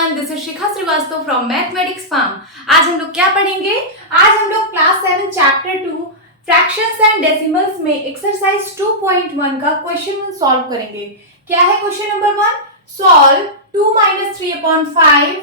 Everyone, this is Shikha Srivastava from mathematics farm. आज हम लोग क्या पढ़ेंगे? आज हम लोग class 7 chapter 2 fractions and decimals में एक्सरसाइज 2.1 का क्वेश्चन सॉल्व करेंगे। क्या है क्वेश्चन नंबर 1? सॉल्व 2 - 3/5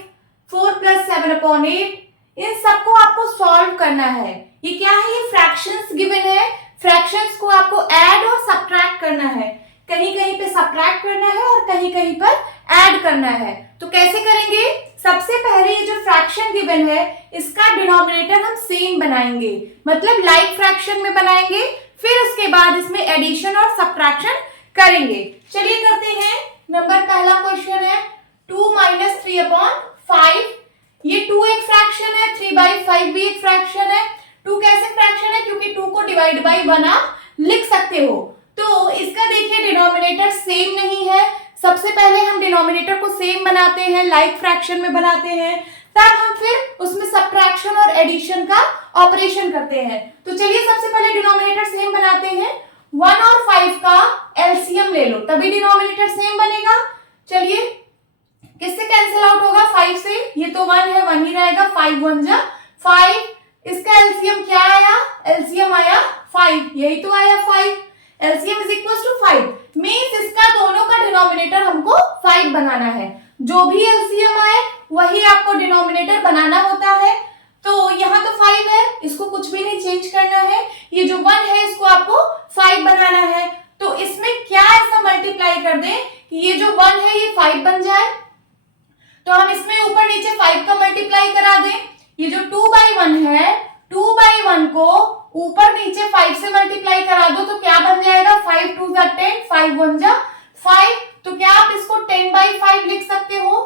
4 + 7/8। इन सबको आपको सॉल्व करना है। ये क्या है? ये फ्रैक्शंस गिवन है। फ्रैक्शंस को आपको ऐड और सब्ट्रैक्ट करना है। कहीं कहीं पे सब्ट्रैक्ट करना है और कहीं कहीं पर ऐड करना है। तो कैसे करेंगे? सबसे पहले ये जो फ्रैक्शन गिवन है इसका डिनोमिनेटर हम सेम बनाएंगे, मतलब लाइक फ्रैक्शन में बनाएंगे। फिर उसके बाद इसमें एडिशन और सब्ट्रैक्शन करेंगे। चलिए करते हैं। नंबर पहला क्वेश्चन है 2 - 3/5। ये 2 एक फ्रैक्शन है, 3/5 भी एक फ्रैक्शन है। 2 कैसे फ्रैक्शन है? क्योंकि 2 को डिवाइड बाई 1 आप लिख सकते हो। तो इसका देखिए डिनोमिनेटर सेम नहीं है। सबसे पहले हम डिनोमिनेटर को सेम बनाते हैं, लाइक फ्रैक्शन में बनाते हैं, तब हम फिर उसमें सब्ट्रैक्शन और एडिशन का ऑपरेशन करते हैं। तो चलिए सबसे पहले डिनोमिनेटर सेम बनाते हैं। 1 और 5 का एलसीएम ले लो, तभी डिनोमिनेटर सेम बनेगा। चलिए किससे कैंसिल आउट होगा? 5 से। ये तो 1 है, 1 ही रहेगा। 5 1 जा 5। इसका एलसीएम क्या आया? एलसीएम आया 5, यही तो आया 5। LCM is equals to 5। Means इसका दोनों का डिनोमिनेटर हमको 5 बनाना है। जो भी LCM आए वही आपको डिनोमिनेटर बनाना होता है। तो यहाँ तो 5 है, इसको कुछ भी नहीं चेंज करना है। ये जो 1 है इसको आपको 5 बनाना है। तो इसमें क्या ऐसा मल्टीप्लाई कर दें कि ये जो 1 है ये 5 बन जाए। तो हम इसमें ऊपर नीचे 5 का मल्टीप्लाई करा दें। ये जो 2/1 है, 2/1 को ऊपर नीचे 5 से मल्टीप्लाई करा दो तो क्या बन जाएगा? 5 2 जा 10, 5 1 जा 5। तो क्या आप इसको 10/5 लिख सकते हो?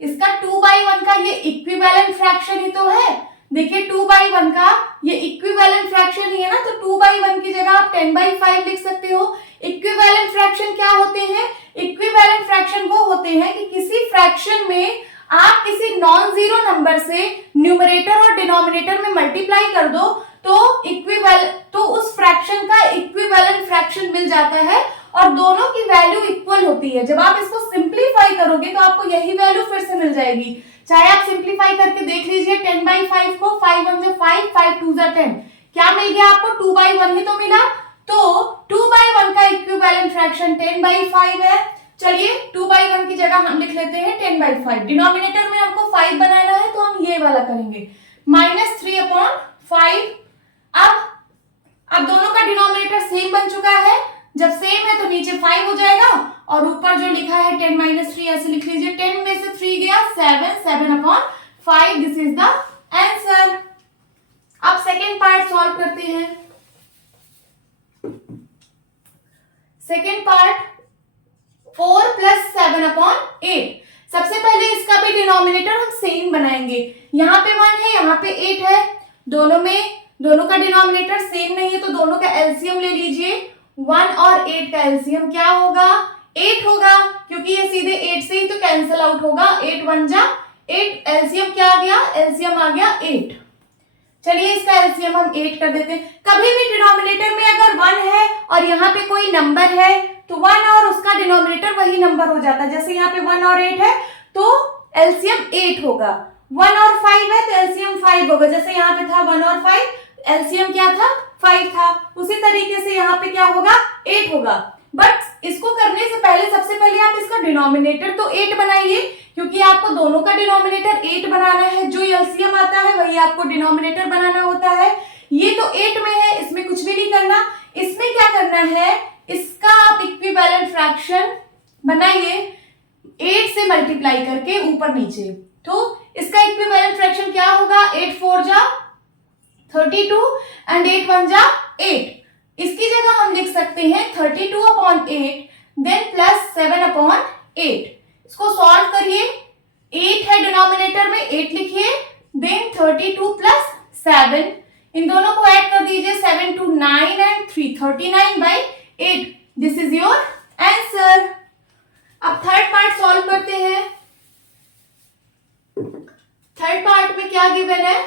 इसका 2/1 का ये इक्विवेलेंट फ्रैक्शन ही तो है। देखिए 2/1 का ये इक्विवेलेंट फ्रैक्शन ही है ना, तो 2/1 की जगह आप 10/5 लिख सकते हो। इक्विवेलेंट फ्रैक्शन क्या होते हैं? इक्विवेलेंट फ्रैक्शन वो होते हैं कि किसी फ्रैक्शन में आप किसी नॉन जीरो नंबर से न्यूमरेटर और डिनोमिनेटर में मल्टीप्लाई कर दो तो उस फ्रैक्शन का इक्विवेलेंट फ्रैक्शन मिल जाता है और दोनों की वैल्यू इक्वल होती है। जब आप इसको सिंप्लीफाई करोगे तो आपको यही वैल्यू फिर से मिल जाएगी। चाहे आप सिंप्लीफाई करके देख लीजिए 10/5 को। 5 1 जा 5, 5 2 जा 10। क्या मिल गया आपको? 2/1 ही तो मिला। तो 2/1 का इक्विवेलेंट फ्रैक्शन 10/5 है। चलिए 2/1 की जगह हम लिख लेते हैं 10/5। डिनोमिनेटर में हमको 5 बनाना है तो हम ये वाला करेंगे -3/5। अब दोनों का डिनोमिनेटर सेम बन चुका है। जब सेम है तो नीचे 5 हो जाएगा और ऊपर जो लिखा है 10 - 3 ऐसे लिख लीजिए। 10 में से 3 गया 7, 7/5। This is the answer. अब सेकेंड पार्ट सॉल्व करते हैं। Second part 4 + 7/8। सबसे पहले इसका भी डिनोमिनेटर हम सेम बनाएंगे। यहाँ पे 1 है, यहाँ पे 8 है। दोनों का डिनोमिनेटर सेम नहीं है तो दोनों का एलसीएम ले लीजिए। 1 और 8 का एलसीएम क्या होगा? 8 होगा, क्योंकि ये सीधे 8 से ही तो कैंसिल आउट होगा। 8 1 जा 8। एलसीएम क्या आ गया? एलसीएम आ गया 8। चलिए इसका एलसीएम हम 8 कर देते हैं। कभी भी डिनोमिनेटर में अगर 1 है और यहाँ पे कोई नंबर है तो 1 और उसका डिनोमिनेटर वही नंबर हो जाता है। जैसे यहाँ पे 1 और 8 है तो एलसीएम 8 होगा। 1 और 5 है तो एलसीएम 5 होगा। जैसे यहाँ पे था 1 और 5, एलसीएम क्या था? 5 था। उसी तरीके से यहाँ पे क्या होगा? 8 होगा। बट इसको करने से पहले सबसे पहले आप इसका डिनोमिनेटर तो 8 बनाइए, क्योंकि आपको दोनों का डिनोमिनेटर 8 बनाना है। जो एलसीएम आता है वही आपको डिनोमिनेटर बनाना होता है। ये तो 8 में है, इसमें कुछ भी नहीं करना। इसमें क्या करना है? इसका आप इक्विवेलेंट फ्रैक्शन बनाइए 8 से मल्टीप्लाई करके ऊपर नीचे। तो इसका इक्विवेलेंट फ्रैक्शन क्या होगा? 8 4 जा 32 एंड 8 1 जा 8। इसकी जगह हम लिख सकते हैं 32/8 देन प्लस 7/8। इसको सॉल्व करिए। 8 है डिनोमिनेटर में, 8 लिखिए, देन 32 प्लस 7। इन दोनों को ऐड कर दीजिए। 7 2 9 and 3 39/8। This is your answer. अब थर्ड पार्ट सॉल्व करते हैं। थर्ड पार्ट में क्या गिवन है?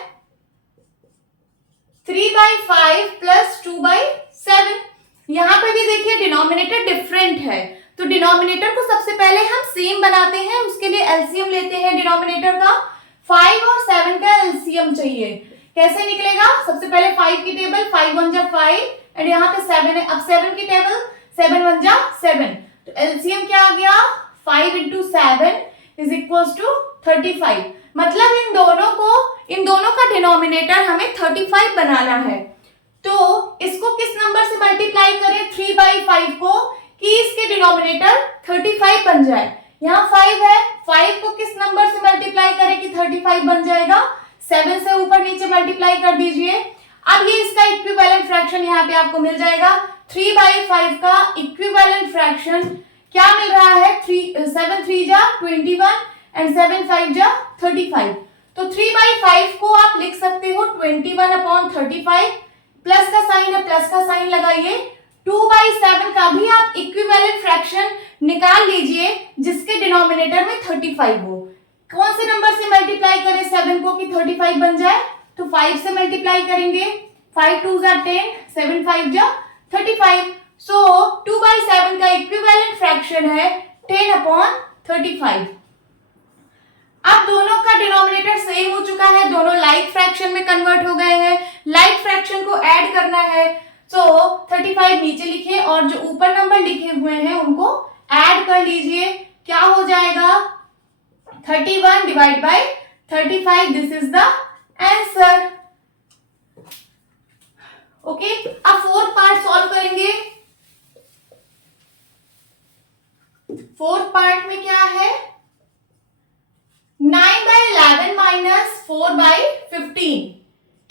3/5 + 2/7। यहां पे भी देखिए डिनोमिनेटर डिफरेंट है तो डिनोमिनेटर को सबसे पहले हम सेम बनाते हैं, उसके लिए एलसीएम लेते हैं डिनोमिनेटर का। 5 और 7 का एलसीएम चाहिए। कैसे निकलेगा? सबसे पहले 5 की टेबल, 5 1 जा 5 एंड यहाँ पे 7 है। अब 7 की टेबल, 7 1 जा 7, तो एलसीएम क्या आ गया? 5 into 7 इज इक्वल्स टू 35। मतलब इन दोनों का डिनोमिनेटर हमें 35 बनाना है। तो इसको किस नंबर से मल्टीप्लाई करें 3/5 को कि इसके डिनोमिनेटर 35 बन जाए। यहाँ 5 है, 5 को किस नंबर से मल्टीप्लाई करें कि 35 बन जाएगा? 7 से ऊपर नीचे मल्टीप्लाई कर दीजिए। अब ये इसका इक्विवेलेंट फ्रैक्शन यहाँ पे आपको मिल जाएगा। 3/5 का इक्विवेलेंट फ्रैक्शन क्या मिल रहा है? 7 3 जा 21 एंड 7 5 जा 35। तो 3/5 को आप लिख सकते हो 21/35, प्लस का साइन है, प्लस का साइन लगाइए। 2/7 का भी आप इक्विवेलेंट फ्रैक्शन निकाल लीजिए जिसके डिनोमिनेटर में 35 हो। कौन से नंबर से मल्टीप्लाई करें 7 को कि 35 बन जाए? तो 5 से मल्टीप्लाई करेंगे। 5 2 जा 10, 7 5 जा 35। सो 2/7 का इक्विवेलेंट फ्रैक्शन है 10/35। अब दोनों का डिनोमिनेटर सेम हो चुका है, दोनों लाइक फ्रैक्शन में कन्वर्ट हो गए हैं। लाइक फ्रैक्शन को ऐड करना है, तो 35 नीचे लिखे और जो ऊपर नंबर लिखे हुए हैं उनको ऐड कर लीजिए। क्या हो जाएगा? 31 divide by 35, this is the answer. Okay, अब फोर्थ पार्ट सॉल्व करेंगे। फोर्थ पार्ट में क्या है? 9/11 माइनस 4/15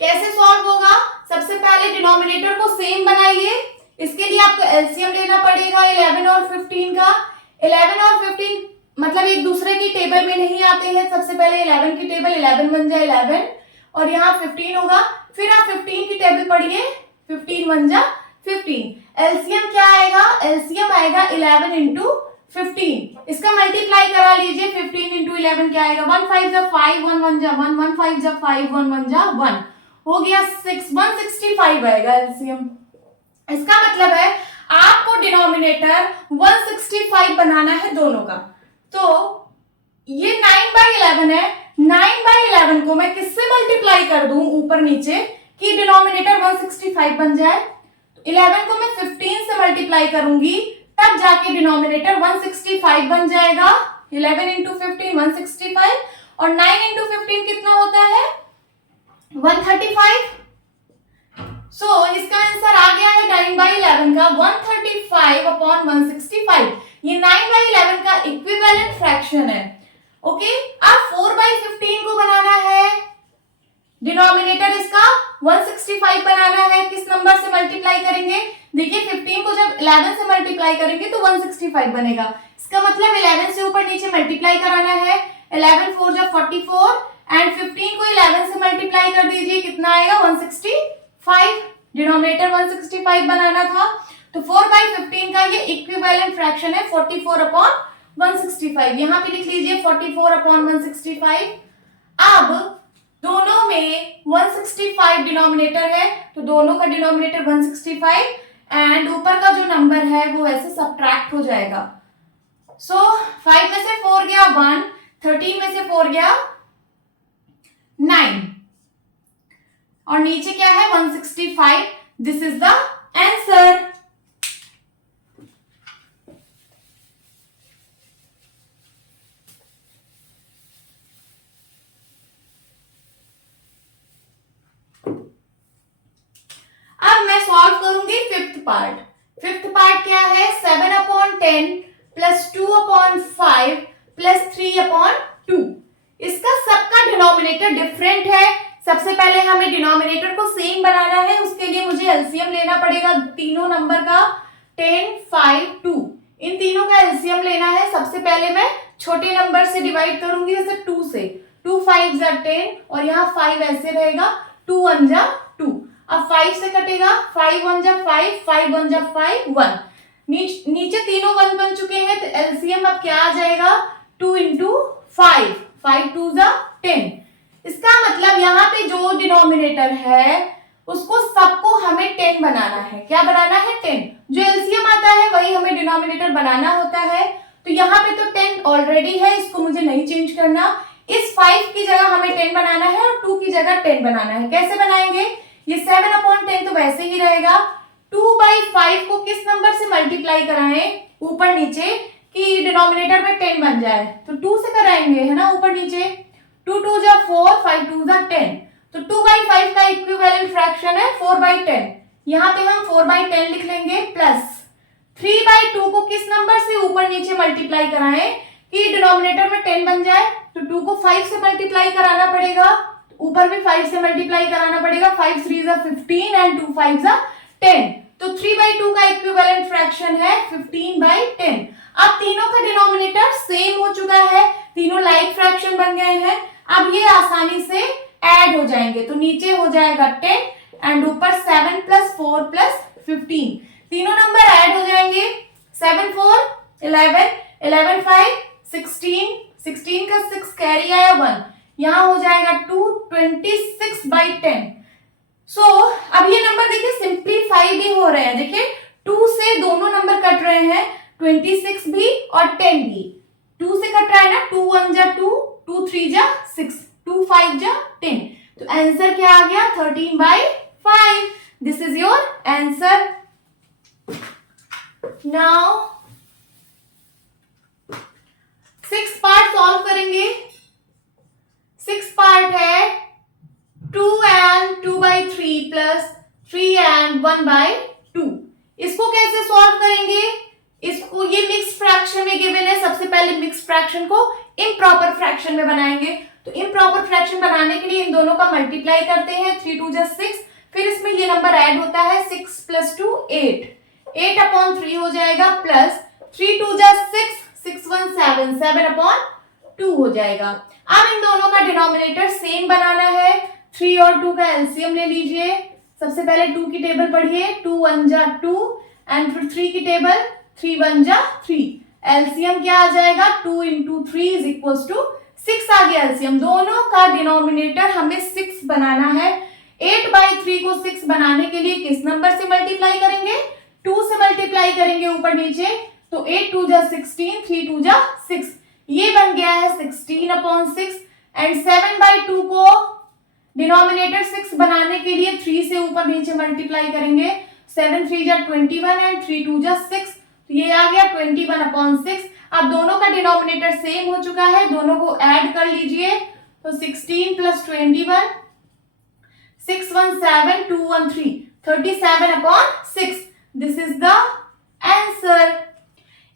कैसे सॉल्व होगा? सबसे पहले डिनोमिनेटर को सेम बनाइए। इसके लिए आपको एलसीएम लेना पड़ेगा 11 और 15 का। 11 और 15 मतलब एक दूसरे की टेबल में नहीं आते हैं। सबसे पहले 11 की टेबल, 11 बन जाए 11 और यहाँ 15 होगा। फिर आप 15 की टेबल पढ़िए, 15 बन जा 15। एलसीएम क्या आएगा? एलसीएम आएगा 11 इंटू 15। इसका मल्टीप्लाई करा लीजिए। 15 इंटू 11 क्या आएगा? 1 5 जा 5, 1 1 जा 1, 1 5 जा 5, 1 1 जा 1 हो गया 6, 165 आएगा एलसीएम। इसका मतलब है आपको डिनोमिनेटर 165 बनाना है दोनों का। तो ये 9/11 है। 9/11 को मैं किससे मल्टीप्लाई कर दूं ऊपर नीचे कि डिनोमिनेटर 165 बन जाए? 11 को मैं 15 से मल्टीप्लाई करूंगी, तब जाके डिनोमिनेटर 165 बन जाएगा। 11 इंटू 15 165 और 9 इंटू 15 कितना होता है? 135। सो इसका आंसर आ गया है 9/11 का 135/165। ये 9/11 का इक्विवेलेंट फ्रैक्शन है। ओके, अब 4/15 को बनाना है। डिनोमिनेटर इसका 165 बनाना है। किस नंबर से मल्टीप्लाई करेंगे? देखिए 15 को जब 11 से मल्टीप्लाई करेंगे तो 165 बनेगा। इसका मतलब 11 से ऊपर नीचे मल्टीप्लाई कराना है। 11 4 जब 44 एंड 15 को 11 से मल्टीप्लाई कर दीजिए, कितना आएगा? 165। डिनोमिनेटर 165 बनाना था, तो 4/15 का ये इक्विवेलेंट फ्रैक्शन है 44/165। यहाँ पे लिख लीजिए 44/165। अब दोनों में 165 डिनोमिनेटर है, तो दोनों का डिनोमिनेटर 165 एंड ऊपर का जो नंबर है वो ऐसे सब्ट्रैक्ट हो जाएगा। सो 5 में से 4 गया 1, 13 में से 4 गया 9 और नीचे क्या है? 165। This is the answer. अब मैं सॉल्व करूंगी फिफ्थ पार्ट। फिफ्थ पार्ट क्या है? 7/10 प्लस 2/5 प्लस 3/2। इसका सबका डिनोमिनेटर डिफरेंट है। सबसे पहले हमें डिनोमिनेटर को सेम बनाना है, उसके लिए मुझे एलसीएम लेना पड़ेगा तीनों नंबर का। 10 5 2 इन तीनों का एलसीएम लेना है। सबसे पहले मैं छोटे नंबर से डिवाइड करूंगी, जैसे 2 से। 2 5 जा 10 और यहाँ 5 ऐसे रहेगा, 2 1 जा 2। अब 5 से कटेगा, 5 1 जा 5, 5 1 जा 5 1। नीचे तीनों 1 बन चुके हैं, तो एलसीएम अब क्या आ जाएगा? 2 इंटू 5, 5 2 जा 10। इसका मतलब यहाँ पे जो डिनोमिनेटर है उसको सबको हमें 10 बनाना है। क्या बनाना है? 10। जो एलसीएम आता है वही हमें डिनोमिनेटर बनाना होता है। तो यहाँ पे तो 10 ऑलरेडी है, इसको मुझे नहीं चेंज करना। इस 5 की जगह हमें 10 बनाना है और 2 की जगह 10 बनाना है। कैसे बनाएंगे? ये 7/10 तो वैसे ही रहेगा। 2/5 को किस नंबर से मल्टीप्लाई कराएं ऊपर नीचे कि डिनोमिनेटर में 10 बन जाए? तो 2 से कराएंगे, है ना, ऊपर नीचे। 2 2 जा 4, 5 2 जा 10। तो 2/5 का इक्विवेलेंट फ्रैक्शन है 4/10। यहाँ पे हम 4/10 लिख लेंगे प्लस 3/2 को किस नंबर से ऊपर नीचे मल्टीप्लाई कराएं कि डिनोमिनेटर में 10 बन जाए? तो 2 को 5 से मल्टीप्लाई कराना पड़ेगा, ऊपर भी 5 से मल्टीप्लाई कराना पड़ेगा। 5 3 जा 15 एंड 2 5 जा 10। तो 3/2 का इक्विवेलेंट फ्रैक्शन है 15/10। अब तीनों का डिनोमिनेटर सेम हो चुका है, तीनों लाइक फ्रैक्शन बन गए हैं। अब ये आसानी से ऐड हो जाएंगे, तो नीचे हो जाएगा 10 एंड ऊपर 7 + 4 + 15। तीनों नंबर ऐड हो जाएंगे। 7 4 11, 11 5 16, 16 का 6 कैरी आया 1, यहां हो जाएगा 2, 26/10। सो अब ये नंबर देखिए सिंप्लीफाई भी हो रहे हैं। देखिए 2 से दोनों नंबर कट रहे हैं, 26 भी और 10 भी। 2 से कट रहा है ना, 2 1 जा 2, 2 3 जा 6, 2 5 जा 10। तो आंसर क्या आ गया? 13/5। This is your answer. Now 6 part solve करेंगे। 6 पार्ट है 2n 2/3 + 3n 1/2। इसको कैसे सॉल्व करेंगे? इसको ये मिक्स फ्रैक्शन में गिवन है। सबसे पहले मिक्स फ्रैक्शन को इम्प्रॉपर फ्रैक्शन में बनाएंगे। तो इम्प्रॉपर फ्रैक्शन बनाने के लिए इन दोनों का मल्टीप्लाई करते हैं। 3 2 जा 6, फिर इसमें ये नंबर ऐड होता है 6 + 2 8, 8/3 हो जाएगा प्लस 3 2 जा 6, 6 1 7, 7/2 हो जाएगा। अब इन दोनों का डिनोमिनेटर सेम बनाना है। 3 और 2 का एलसीएम ले लीजिए। सबसे पहले 2 की टेबल पढ़िए, 2 1 जा 2 एंड फिर 3 की टेबल, 3 1 जा 3। एलसीएम क्या आ जाएगा? 2 × 3 = 6 आ गया एलसीएम। दोनों का डिनोमिनेटर हमें 6 बनाना है। 8/3 को 6 बनाने के लिए किस नंबर से मल्टीप्लाई करेंगे? 2 से मल्टीप्लाई करेंगे ऊपर नीचे। तो 8 2 जा 16, 3 2 जा 6, ये बन गया है 16/6। एंड 7/2 को डिनोमिनेटर 6 बनाने के लिए 3 से ऊपर नीचे मल्टीप्लाई करेंगे। 7 3 जा 21 एंड 3 2 जा 6, तो ये आ गया 21/6। अब दोनों का डिनोमिनेटर सेम हो चुका है, दोनों को ऐड कर लीजिए। तो 16 + 21, 6 1 7, 2 1 3, 37/6। This is the answer.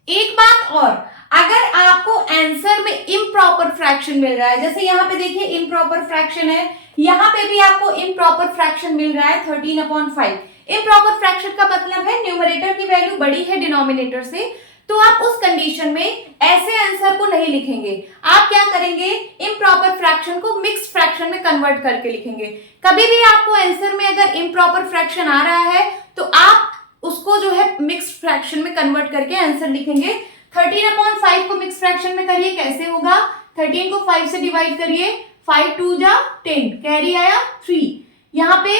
एक बात और, अगर आपको आंसर में इम्प्रॉपर फ्रैक्शन मिल रहा है, जैसे यहाँ पे देखिए इम्प्रॉपर फ्रैक्शन है, यहाँ पे भी आपको इम्प्रॉपर फ्रैक्शन मिल रहा है 13/5। इम्प्रॉपर फ्रैक्शन का मतलब है न्यूमरेटर की वैल्यू बड़ी है डिनोमिनेटर से, तो आप उस कंडीशन में ऐसे आंसर को नहीं लिखेंगे। आप क्या करेंगे? इम्प्रॉपर फ्रैक्शन को मिक्स्ड फ्रैक्शन में कन्वर्ट करके लिखेंगे। कभी भी आपको आंसर में अगर इम्प्रॉपर फ्रैक्शन आ रहा है तो आप उसको जो है मिक्स्ड फ्रैक्शन में कन्वर्ट करके आंसर लिखेंगे। 13/5 को मिक्स्ड फ्रैक्शन में करिए, कैसे होगा? 13 को 5 से डिवाइड करिए, 5 2 जा 10, कैरी आया 3, यहाँ पे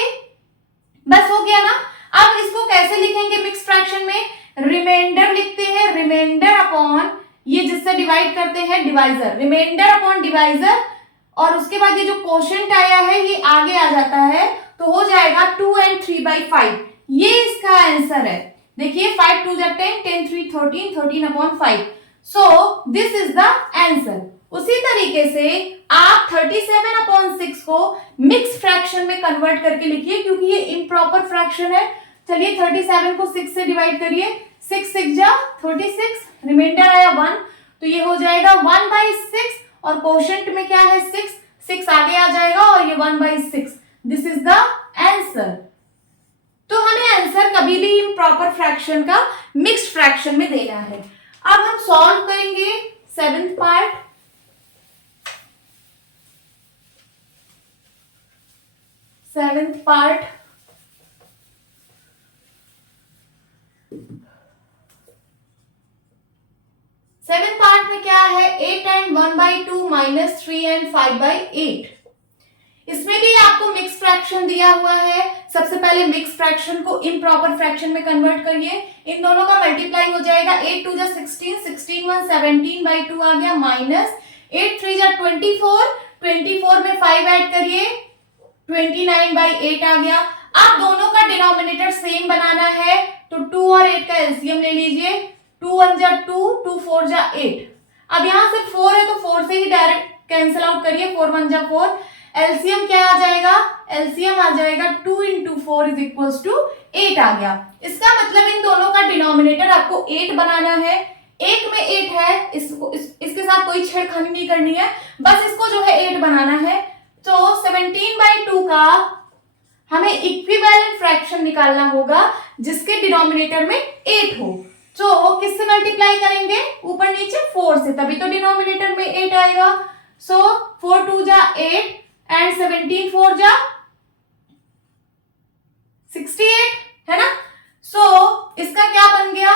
बस हो गया ना। अब इसको कैसे लिखेंगे मिक्स्ड फ्रैक्शन में? रिमाइंडर लिखते हैं, रिमाइंडर अपॉन ये जिससे डिवाइड करते हैं डिवाइजर, रिमाइंडर अपॉन डिवाइजर, और उसके बाद ये जो क्वोशिएंट आया है ये आगे आ जाता है, तो हो जाएगा 2 and 3/5। ये इसका आंसर है। देखिए 5 2 जा 10, 10 3 13, 13/5। So this is the answer. उसी तरीके से आप 37/6 को मिक्स फ्रैक्शन में कन्वर्ट करके लिखिए, क्योंकि ये इम्प्रॉपर फ्रैक्शन है। चलिए 37 को 6 से डिवाइड करिए, 6 6 जा 36, रिमाइंडर आया 1, तो ये हो जाएगा 1/6, और क्वोशिएंट में क्या है 6, 6 आगे आ जाएगा और ये 1/6। This is the answer. तो हमें आंसर कभी भी इम्प्रॉपर फ्रैक्शन का मिक्स्ड फ्रैक्शन में देना है। अब हम सॉल्व करेंगे 7th पार्ट। सेवेंथ पार्ट में क्या है? 8 and 1/2 - 3 and 5/8। इसमें भी आपको मिक्स फ्रैक्शन दिया हुआ है। सबसे पहले मिक्स फ्रैक्शन को इम्प्रॉपर फ्रैक्शन में कन्वर्ट करिए। इन दोनों का मल्टीप्लाई हो जाएगा 8 2 जा 16, 16 1 17/2 आ गया, माइनस 8 3 जा 24, 24 में 5 ऐड करिए 29/8 आ गया। अब दोनों का डिनोमिनेटर सेम बनाना है तो 2 और 8 का एलसीएम ले लीजिए। 2 1 जा 2, 2 4 जा 8। अब यहाँ से 4 है तो 4 से ही डायरेक्ट कैंसिल आउट करिए, 4 1 जा 4। एलसीएम क्या आ जाएगा? एलसीएम आ जाएगा 2 × 4 = 8 आ गया। इसका मतलब इन दोनों का डिनोमिनेटर आपको 8 बनाना है। एक में 8 है, इसके साथ कोई छेड़खानी नहीं करनी है, बस इसको जो है 8 बनाना है। तो 17/2 का हमें इक्विवेलेंट फ्रैक्शन निकालना होगा जिसके डिनोमिनेटर में 8 हो। तो किससे मल्टीप्लाई करेंगे? ऊपर नीचे 4 से, तभी तो डिनोमिनेटर में 8 आएगा। सो 4 2 जा 8 एंड 17 4 जा 68 है ना। सो इसका क्या बन गया?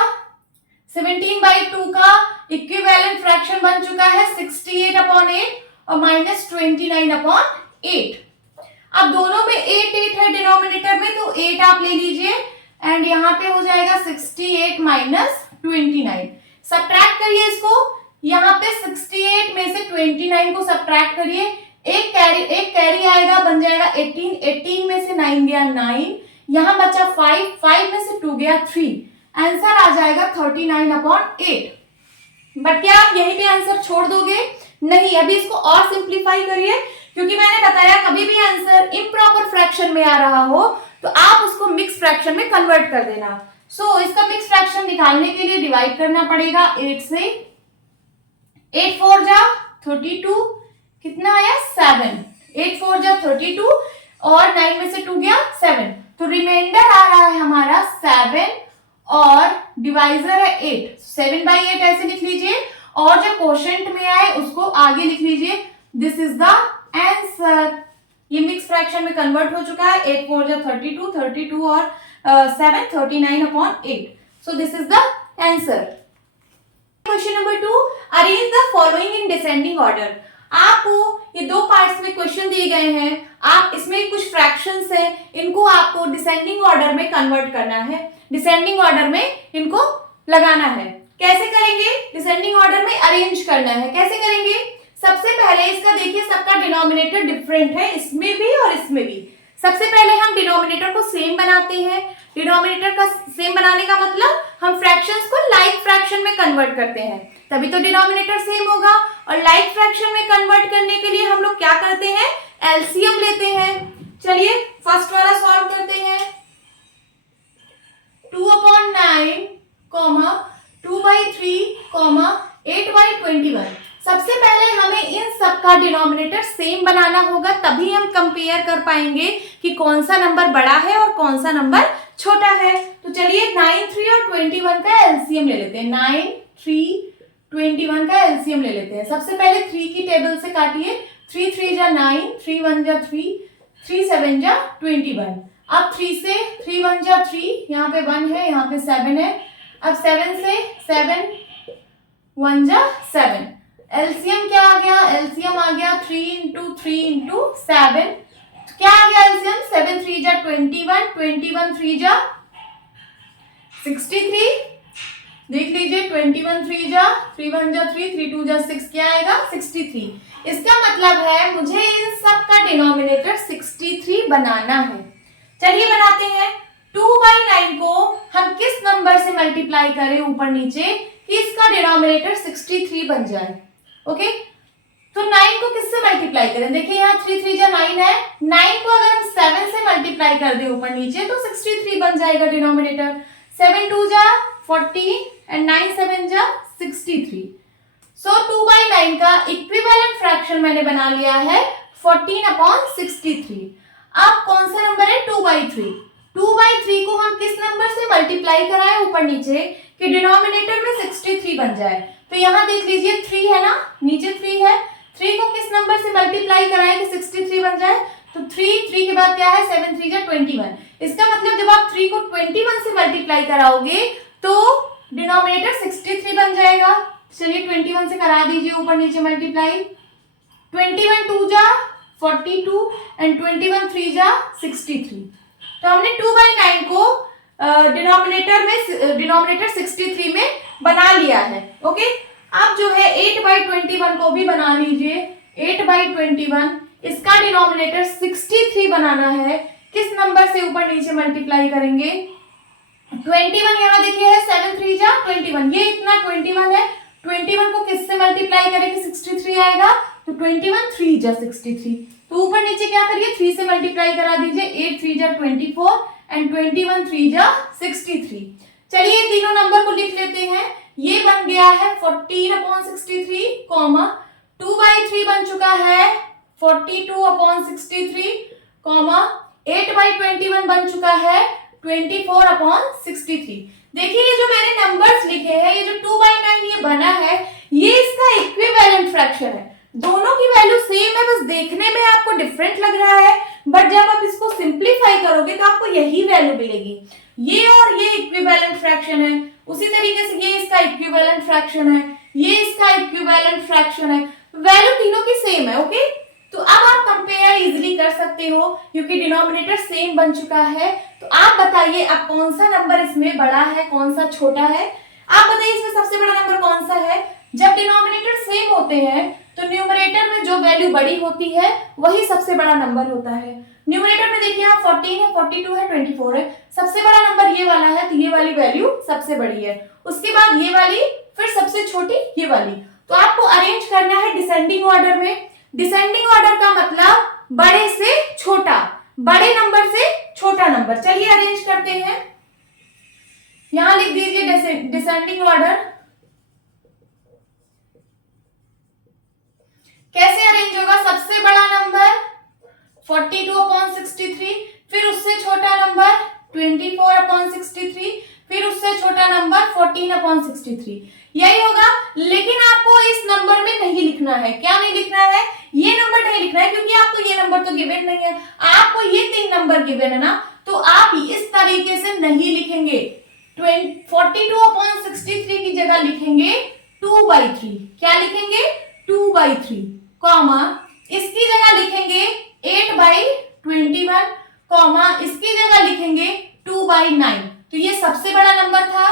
17/2 का इक्विवेलेंट फ्रैक्शन बन चुका है 68/8 और माइनस 29/8। अब दोनों में 8 8 है डिनोमिनेटर में, तो 8 आप ले लीजिए एंड यहाँ पे हो जाएगा 68 माइनस 29। सब्ट्रैक्ट करिए इसको, यहाँ पे 68 में से 29 को सब्ट्रैक्ट करिए, एक कैरी आएगा, बन जाएगा 18, 18 में से 9 गया 9, यहाँ बचा 5, 5 में से 2 गया 3, आंसर आ जाएगा 39/8। बट क्या आप यहीं पे आंसर छोड़ दोगे? नहीं, अभी इसको और सिंप्लीफाई करिए, क्योंकि मैंने बताया कभी भी आंसर इम्प्रॉपर फ्रैक्शन में आ रहा हो तो आप उसको मिक्स फ्रैक्शन में कन्वर्ट कर देना। सो इसका मिक्स फ्रैक्शन निकालने के लिए डिवाइड करना पड़ेगा 8 से। 8 4 जा 32, कितना आया? 7। 8 4 जा 32 और 9 में से 2 गया 7, तो रिमाइंडर आ रहा है हमारा 7 और डिवाइजर है 8। 7/8 ऐसे लिख लीजिए और जो क्वोशंट में आए उसको आगे लिख लीजिए। This is the answer. ये मिक्स फ्रैक्शन में कन्वर्ट हो चुका है। 8 4 जा 32, 32 और 7 39/8। So this is the answer. Question number 2, arrange the following in descending order. आपको ये दो पार्ट्स में क्वेश्चन दिए गए हैं, आप इसमें कुछ फ्रैक्शंस हैं, इनको आपको डिसेंडिंग ऑर्डर में कन्वर्ट करना है, डिसेंडिंग ऑर्डर में इनको लगाना है। कैसे करेंगे? डिसेंडिंग ऑर्डर में अरेंज करना है। कैसे करेंगे? सबसे पहले इसका देखिए, सबका डिनोमिनेटर डिफरेंट है, इसमें भी और इसमें भी। सबसे पहले हम डिनोमिनेटर को सेम बनाते हैं। डिनोमिनेटर का सेम बनाने का मतलब हम फ्रैक्शंस को लाइक फ्रैक्शन में कन्वर्ट करते हैं, तभी तो डिनोमिनेटर सेम होगा। और लाइक फ्रैक्शन में कन्वर्ट करने के लिए हम लोग क्या करते हैं? एलसीएम लेते हैं। चलिए फर्स्ट वाला सॉल्व करते हैं। 2/9, 2/3, 8/21। सबसे पहले हमें इन सब का डिनोमिनेटर सेम बनाना होगा, तभी हम कंपेयर कर पाएंगे कि कौन सा नंबर बड़ा है और कौन सा नंबर छोटा है। तो चलिए 9 3 और 21 का एलसीएम ले लेते हैं। 9 3 21 का एलसीएम ले लेते हैं। सबसे पहले 3 की टेबल से काटिए। 3 3 जा 9, 3 1 जा 3, 3 7 जा 21। अब 3 से 3 1 जा 3, यहाँ पे 1 है, यहाँ पे 7 है। अब 7 से 7 1 जा 7। एलसीएम क्या आ गया? एलसीएम आ गया 3 × 3 × 7। तो क्या आ गया एलसीएम? 7 3 जा 21, 21 3 जा 63। देख लीजिए 21 3 जा 3 1 जा 3, 3 2 जा 6, क्या आएगा? 63। इसका मतलब है मुझे इन सब का डिनोमिनेटर 63 बनाना है। चलिए बनाते हैं। 2/9 को हम किस नंबर से मल्टीप्लाई करें ऊपर नीचे कि इसका डिनोमिनेटर 63 बन जाए? ओके, तो 9 को किससे मल्टीप्लाई करें? देखिए यहाँ 3 3 जा 9 है, 9 को अगर हम 7 से मल्टीप्लाई कर दें ऊपर नीचे तो 63 बन जाएगा डिनोमिनेटर। 7 2 जा 40 एंड 9 7 जा 63। सो 2/9 का इक्विवेलेंट फ्रैक्शन मैंने बना लिया है 14/63। अब कौन सा नंबर है? 2/3। 2/3 को हम किस नंबर से मल्टीप्लाई कराएं ऊपर नीचे कि डिनोमिनेटर में 63 बन जाए? तो यहाँ देख लीजिए 3 है ना, नीचे 3 है। 3 को किस नंबर से मल्टीप्लाई कराएं कि 63 बन जाए? तो 3 के बाद क्या है? 7 3 जा 21। इसका मतलब जब आप 3 को 21 से मल्टीप्लाई कराओगे तो डिनोमिनेटर 63 बन जाएगा। चलिए 21 से करा दीजिए ऊपर नीचे मल्टीप्लाई। 21 2 जा 42 एंड 21 3 जा 63। तो हमने 2/9 को डिनोमिनेटर 63 में बना लिया है। ओके, अब जो है 8/21 को भी बना लीजिए। 8/21 इसका डिनोमिनेटर 63 बनाना है। किस नंबर से ऊपर नीचे मल्टीप्लाई करेंगे? 21 यहाँ देखिए है 7 3 जा 21, ये इतना 21 है। 21 को किससे मल्टीप्लाई करेंगे 63 आएगा, तो 21 3 जा 63। तो ऊपर नीचे क्या करिए 3 से मल्टीप्लाई करा दीजिए। 8 3 जा 24 एंड 21 3 जा 63। चलिए तीनों नंबर को लिख लेते हैं। ये बन गया है 14/63, 2/3 बन चुका है 42/63, 8/21 बन चुका है 24/63। देखिए ये जो मैंने नंबर्स लिखे हैं, ये जो 2/9 ये बना है, ये इसका इक्विवेलेंट फ्रैक्शन है। दोनों की वैल्यू सेम है, बस देखने में आपको डिफरेंट लग रहा है, बट जब आप इसको सिंप्लीफाई करोगे तो आपको यही वैल्यू मिलेगी। ये और ये इक्विवेलेंट फ्रैक्शन है, उसी तरीके से ये इसका इक्विवेलेंट फ्रैक्शन है, ये इसका इक्विवेलेंट फ्रैक्शन है, वैल्यू तीनों की सेम है। ओके, तो अब आप कंपेयर इजीली कर सकते हो क्योंकि डिनोमिनेटर सेम बन चुका है। तो आप बताइए अब कौन सा नंबर इसमें बड़ा है, कौन सा छोटा है? आप बताइए इसमें सबसे बड़ा नंबर कौन सा है? जब डिनोमिनेटर सेम होते हैं तो न्यूमरेटर में जो वैल्यू बड़ी होती है वही सबसे बड़ा नंबर होता है। न्यूमरेटर में देखिए आप 14 है, 42 है, 24 है, सबसे बड़ा नंबर ये वाला है, तो ये वाली वैल्यू सबसे बड़ी है। उसके बाद ये वाली, फिर सबसे छोटी ये वाली। तो आपको अरेंज करना है डिसेंडिंग ऑर्डर में। डिसेंडिंग ऑर्डर का मतलब बड़े से छोटा, बड़े नंबर से छोटा नंबर। चलिए अरेंज करते हैं। यहां लिख दीजिए डिसेंडिंग ऑर्डर। कैसे अरेंज होगा? सबसे बड़ा नंबर 42/63, फिर उससे छोटा नंबर 24/63, फिर उससे छोटा नंबर 14/63, यही होगा। लेकिन आपको इस नंबर में नहीं लिखना है। क्या नहीं लिखना है? ये नंबर नहीं लिखना है क्योंकि आपको ये नंबर तो गिवन नहीं है, आपको ये 3 नंबर गिवन है ना, तो आप इस तरीके से नहीं लिखेंगे। 42/63 की जगह लिखेंगे 2/3। क्या लिखेंगे? 2/3, कॉमा इसकी जगह लिखेंगे 8/21, कॉमा इसकी जगह लिखेंगे 2/9। तो ये सबसे बड़ा नंबर था,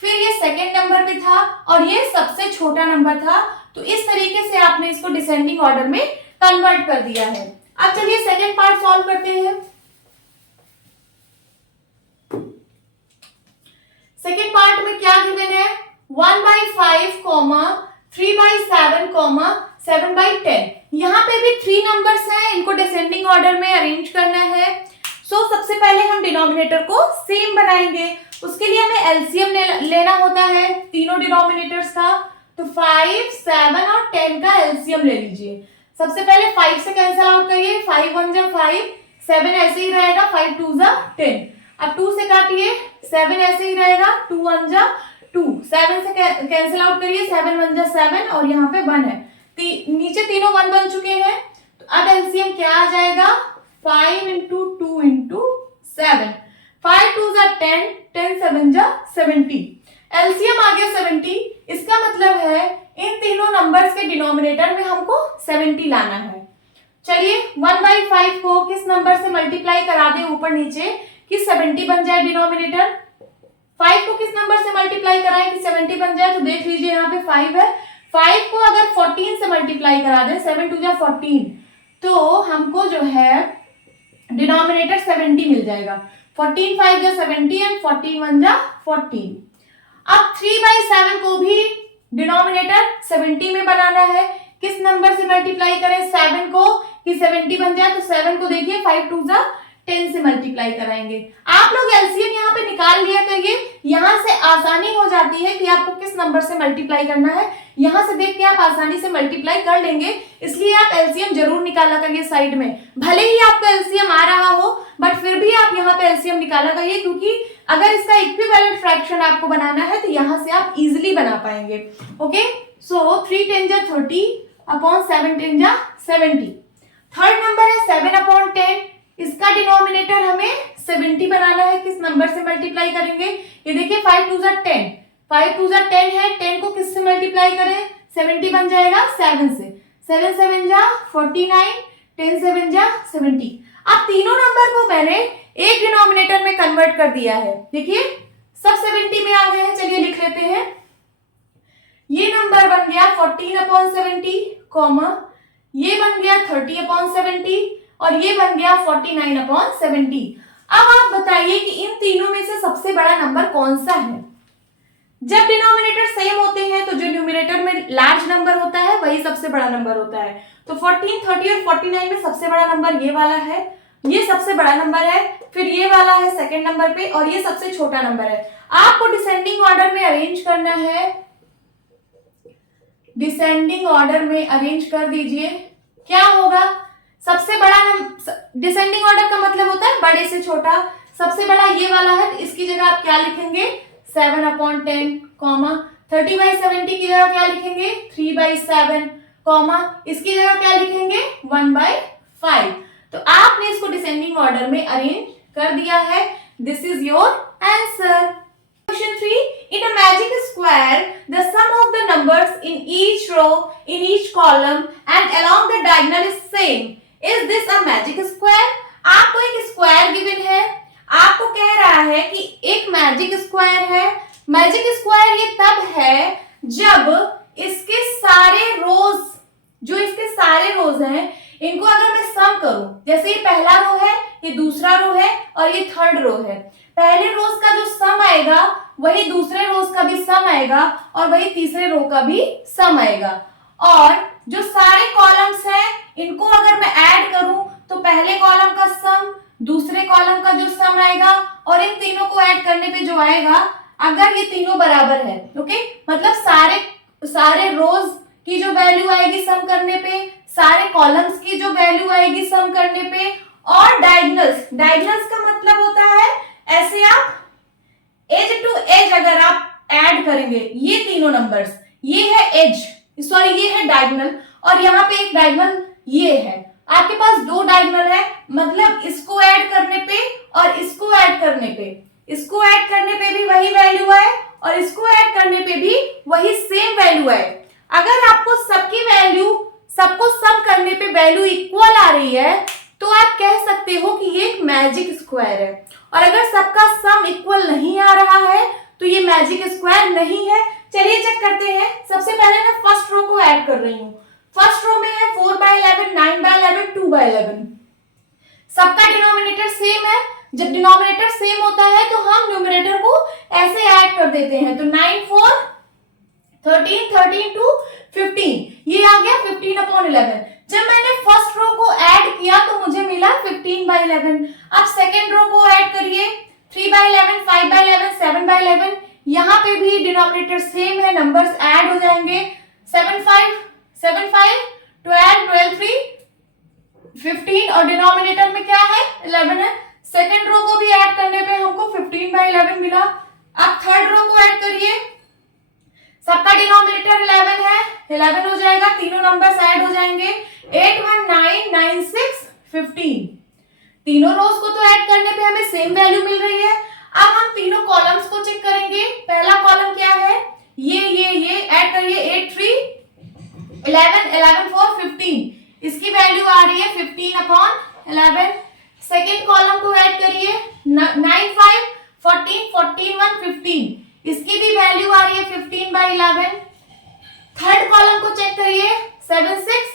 फिर ये सेकेंड नंबर पे था और ये सबसे छोटा नंबर था। तो इस तरीके से आपने इसको डिसेंडिंग ऑर्डर में कन्वर्ट कर दिया है। अब चलिए सेकेंड पार्ट सॉल्व करते हैं। सेकेंड पार्ट में क्या गिवन है? 1/5, 3/7, 7/10। यहाँ पे भी 3 नंबर्स हैं, इनको डिसेंडिंग ऑर्डर में अरेंज करना है। सबसे पहले हम डिनोमिनेटर को सेम बनाएंगे। उसके लिए हमें एलसीएम लेना होता है तीनों डिनोमिनेटर्स का। तो 5, 7 और 10 का एलसीएम ले लीजिए। सबसे पहले 5 से कैंसिल आउट करिए, 5 1 जा 5, 7 ऐसे ही रहेगा, 5 2 जा 10। अब 2 से काटिए, 7 ऐसे ही रहेगा, 2 1 जा 2, 7 से कैंसिल आउट करिए, 7 1 जा 7 और यहाँ पे 1 है। नीचे तीनों 1 बन चुके हैं। तो अब एलसीएम क्या आ जाएगा? 5 × 2 × 7, 5 2 जा 10, 10 7 जा 70। एलसीएम आ गया 70। इसका मतलब है इन तीनों नंबर्स के डिनोमिनेटर में हमको 70 लाना है। चलिए 1/5 को किस नंबर से मल्टीप्लाई करा दें ऊपर नीचे कि 70 बन जाए डिनोमिनेटर? 5 को किस नंबर से मल्टीप्लाई कराएं कि 70 बन जाए? तो देख लीजिए यहाँ पे 5 है। 5 को अगर 14 से मल्टीप्लाई करा दें, 7 2 जा 14, तो हमको जो है डिनोमिनेटर 70 मिल जाएगा। 14 5 जा 70 एंड 14 1 जा 14। अब 3/7 को भी डिनोमिनेटर 70 में बनाना है। किस नंबर से मल्टीप्लाई करें 7 को कि 70 बन जाए? तो 7 को देखिए 5 2 जा 10 से मल्टीप्लाई कराएंगे। आप लोग एलसीएम यहाँ पे निकाल लिया करिए, यहाँ से आसानी हो जाती है कि आपको किस नंबर से मल्टीप्लाई करना है। यहाँ से देख के आप आसानी से मल्टीप्लाई कर लेंगे, इसलिए आप एलसीएम जरूर निकाला करिए साइड में। भले ही आपको एलसीएम आ रहा हो, बट फिर भी आप यहाँ पे एलसीएम निकाला करिए, क्योंकि अगर इसका इक्विवेलेंट फ्रैक्शन आपको बनाना है तो यहाँ से आप इजिली बना पाएंगे। ओके, सो 3 10 जा 30 अपॉन 7 10 जा 70। थर्ड नंबर है 7/10। इसका डिनोमिनेटर हमें 70 बनाना है। किस नंबर से मल्टीप्लाई करेंगे? ये देखिए 5 2 जा 10, 5 2 जा 10 है, 10 को किससे मल्टीप्लाई करें? 70 बन जाएगा 7 से, 7 7 जा 49, 10 7 जा 70। अब तीनों नंबर को मैंने एक डिनोमिनेटर में कन्वर्ट कर दिया है। देखिए सब 70 में आ गए हैं। चलिए लिख लेते हैं। ये नंबर बन गया 14/70 कॉमा, ये बन गया 30/70 और ये बन गया 49/70। अब आप बताइए कि इन तीनों में से सबसे बड़ा नंबर कौन सा है। जब डिनोमिनेटर सेम होते हैं तो जो न्यूमरेटर में लार्ज नंबर होता है वही सबसे बड़ा नंबर होता है। तो 14, 30 और 49 में सबसे बड़ा नंबर ये वाला है, ये सबसे बड़ा नंबर है, फिर ये वाला है सेकंड नंबर पे और ये सबसे छोटा नंबर है। आपको डिसेंडिंग ऑर्डर में अरेंज करना है। डिसेंडिंग ऑर्डर में अरेंज कर दीजिए। क्या होगा, सबसे बड़ा डिसेंडिंग ऑर्डर का मतलब होता है बड़े से छोटा। सबसे बड़ा ये वाला है, तो इसकी जगह आप क्या लिखेंगे 7/10 कॉमा, 30/70 की जगह क्या लिखेंगे 3/7 कॉमा, इसकी जगह क्या लिखेंगे 1/5। तो आपने इसको डिसेंडिंग ऑर्डर में अरेंज कर दिया है। This is your answer. Question 3. In a magic square, the sum of the numbers in each row, in each column and along the diagonal is same. Is this a magic square? आपको एक square given है, आपको कह रहा है कि एक magic square है। मैजिक स्क्वायर ये तब है जब इसके सारे रोज, जो इसके सारे रोज हैं, इनको अगर मैं सम करूं, जैसे ये पहला रो है, ये दूसरा रो है और ये थर्ड रो है, पहले रोज का जो सम आएगा वही दूसरे रोज का भी सम आएगा और वही तीसरे रो का भी सम आएगा। और जो सारे कॉलम्स हैं इनको अगर मैं ऐड करूं तो पहले कॉलम का सम, दूसरे कॉलम का जो सम आएगा और इन तीनों को ऐड करने पे जो आएगा, अगर ये तीनों बराबर है, ओके, मतलब सारे रोज की जो वैल्यू आएगी सम करने पे, सारे कॉलम्स की जो वैल्यू आएगी सम करने पे, और डायगोनल्स, डायगोनल्स का मतलब होता है ऐसे आप एज टू एज अगर आप ऐड करेंगे ये तीनों नंबर्स, ये है एज, सॉरी ये है डायगोनल और यहाँ पे एक डायगोनल ये है, आपके पास दो डायगोनल है, मतलब इसको ऐड करने पे और इसको ऐड करने पे, इसको ऐड करने पे भी वही वैल्यू है और इसको ऐड करने पे भी वही सेम वैल्यू है। अगर आपको सबकी वैल्यू, सबको सम करने पे वैल्यू इक्वल आ रही है तो आप कह सकते हो कि ये एक मैजिक स्क्वायर है। और अगर सबका सम इक्वल नहीं आ रहा है तो ये मैजिक स्क्वायर नहीं है। चलिए चेक करते हैं। सबसे पहले मैं फर्स्ट रो को ऐड कर रही हूँ। फर्स्ट रो में है 4/11, 9/11, 2/11। सबका डिनोमिनेटर सेम है। जब डिनोमिनेटर सेम होता है तो हम न्यूमरेटर को ऐसे ऐड कर देते हैं। तो 9, 4, 13, 13 to 15, ये आ गया 15/11। जब मैंने फर्स्ट रो को ऐड किया तो मुझे मिला 15/11। अब सेकेंड रो को ऐड करिए 3/11, 5/11, 7/11। यहाँ पे भी डिनोमिनेटर सेम है, नंबर्स ऐड हो जाएंगे। 7, 5, 7, 5, 12, 12, 3, 15 और डिनोमिनेटर में क्या है 11 है। सेकेंड रो को भी ऐड करने पे हमको 15/11 मिला। अब थर्ड रो को ऐड करिए, सबका डिनोमिनेटर 11 है, 11 हो जाएगा, तीनों नंबर्स ऐड हो जाएंगे। 8, 1, 9, 9, 6, 15। तीनों रोज को तो ऐड करने पे हमें सेम वैल्यू मिल रही है। अब हम तीनों कॉलम्स को चेक करेंगे। पहला कॉलम क्या है, ये ऐड करिए 8, 3, 11, 11, 4, 15। इसकी वैल्यू आ रही है 15/11। सेकेंड कॉलम को ऐड करिए 9, 5, 14, 14, 1, 15। इसकी भी वैल्यू आ रही है 15/11। थर्ड कॉलम को चेक करिए 7, 6,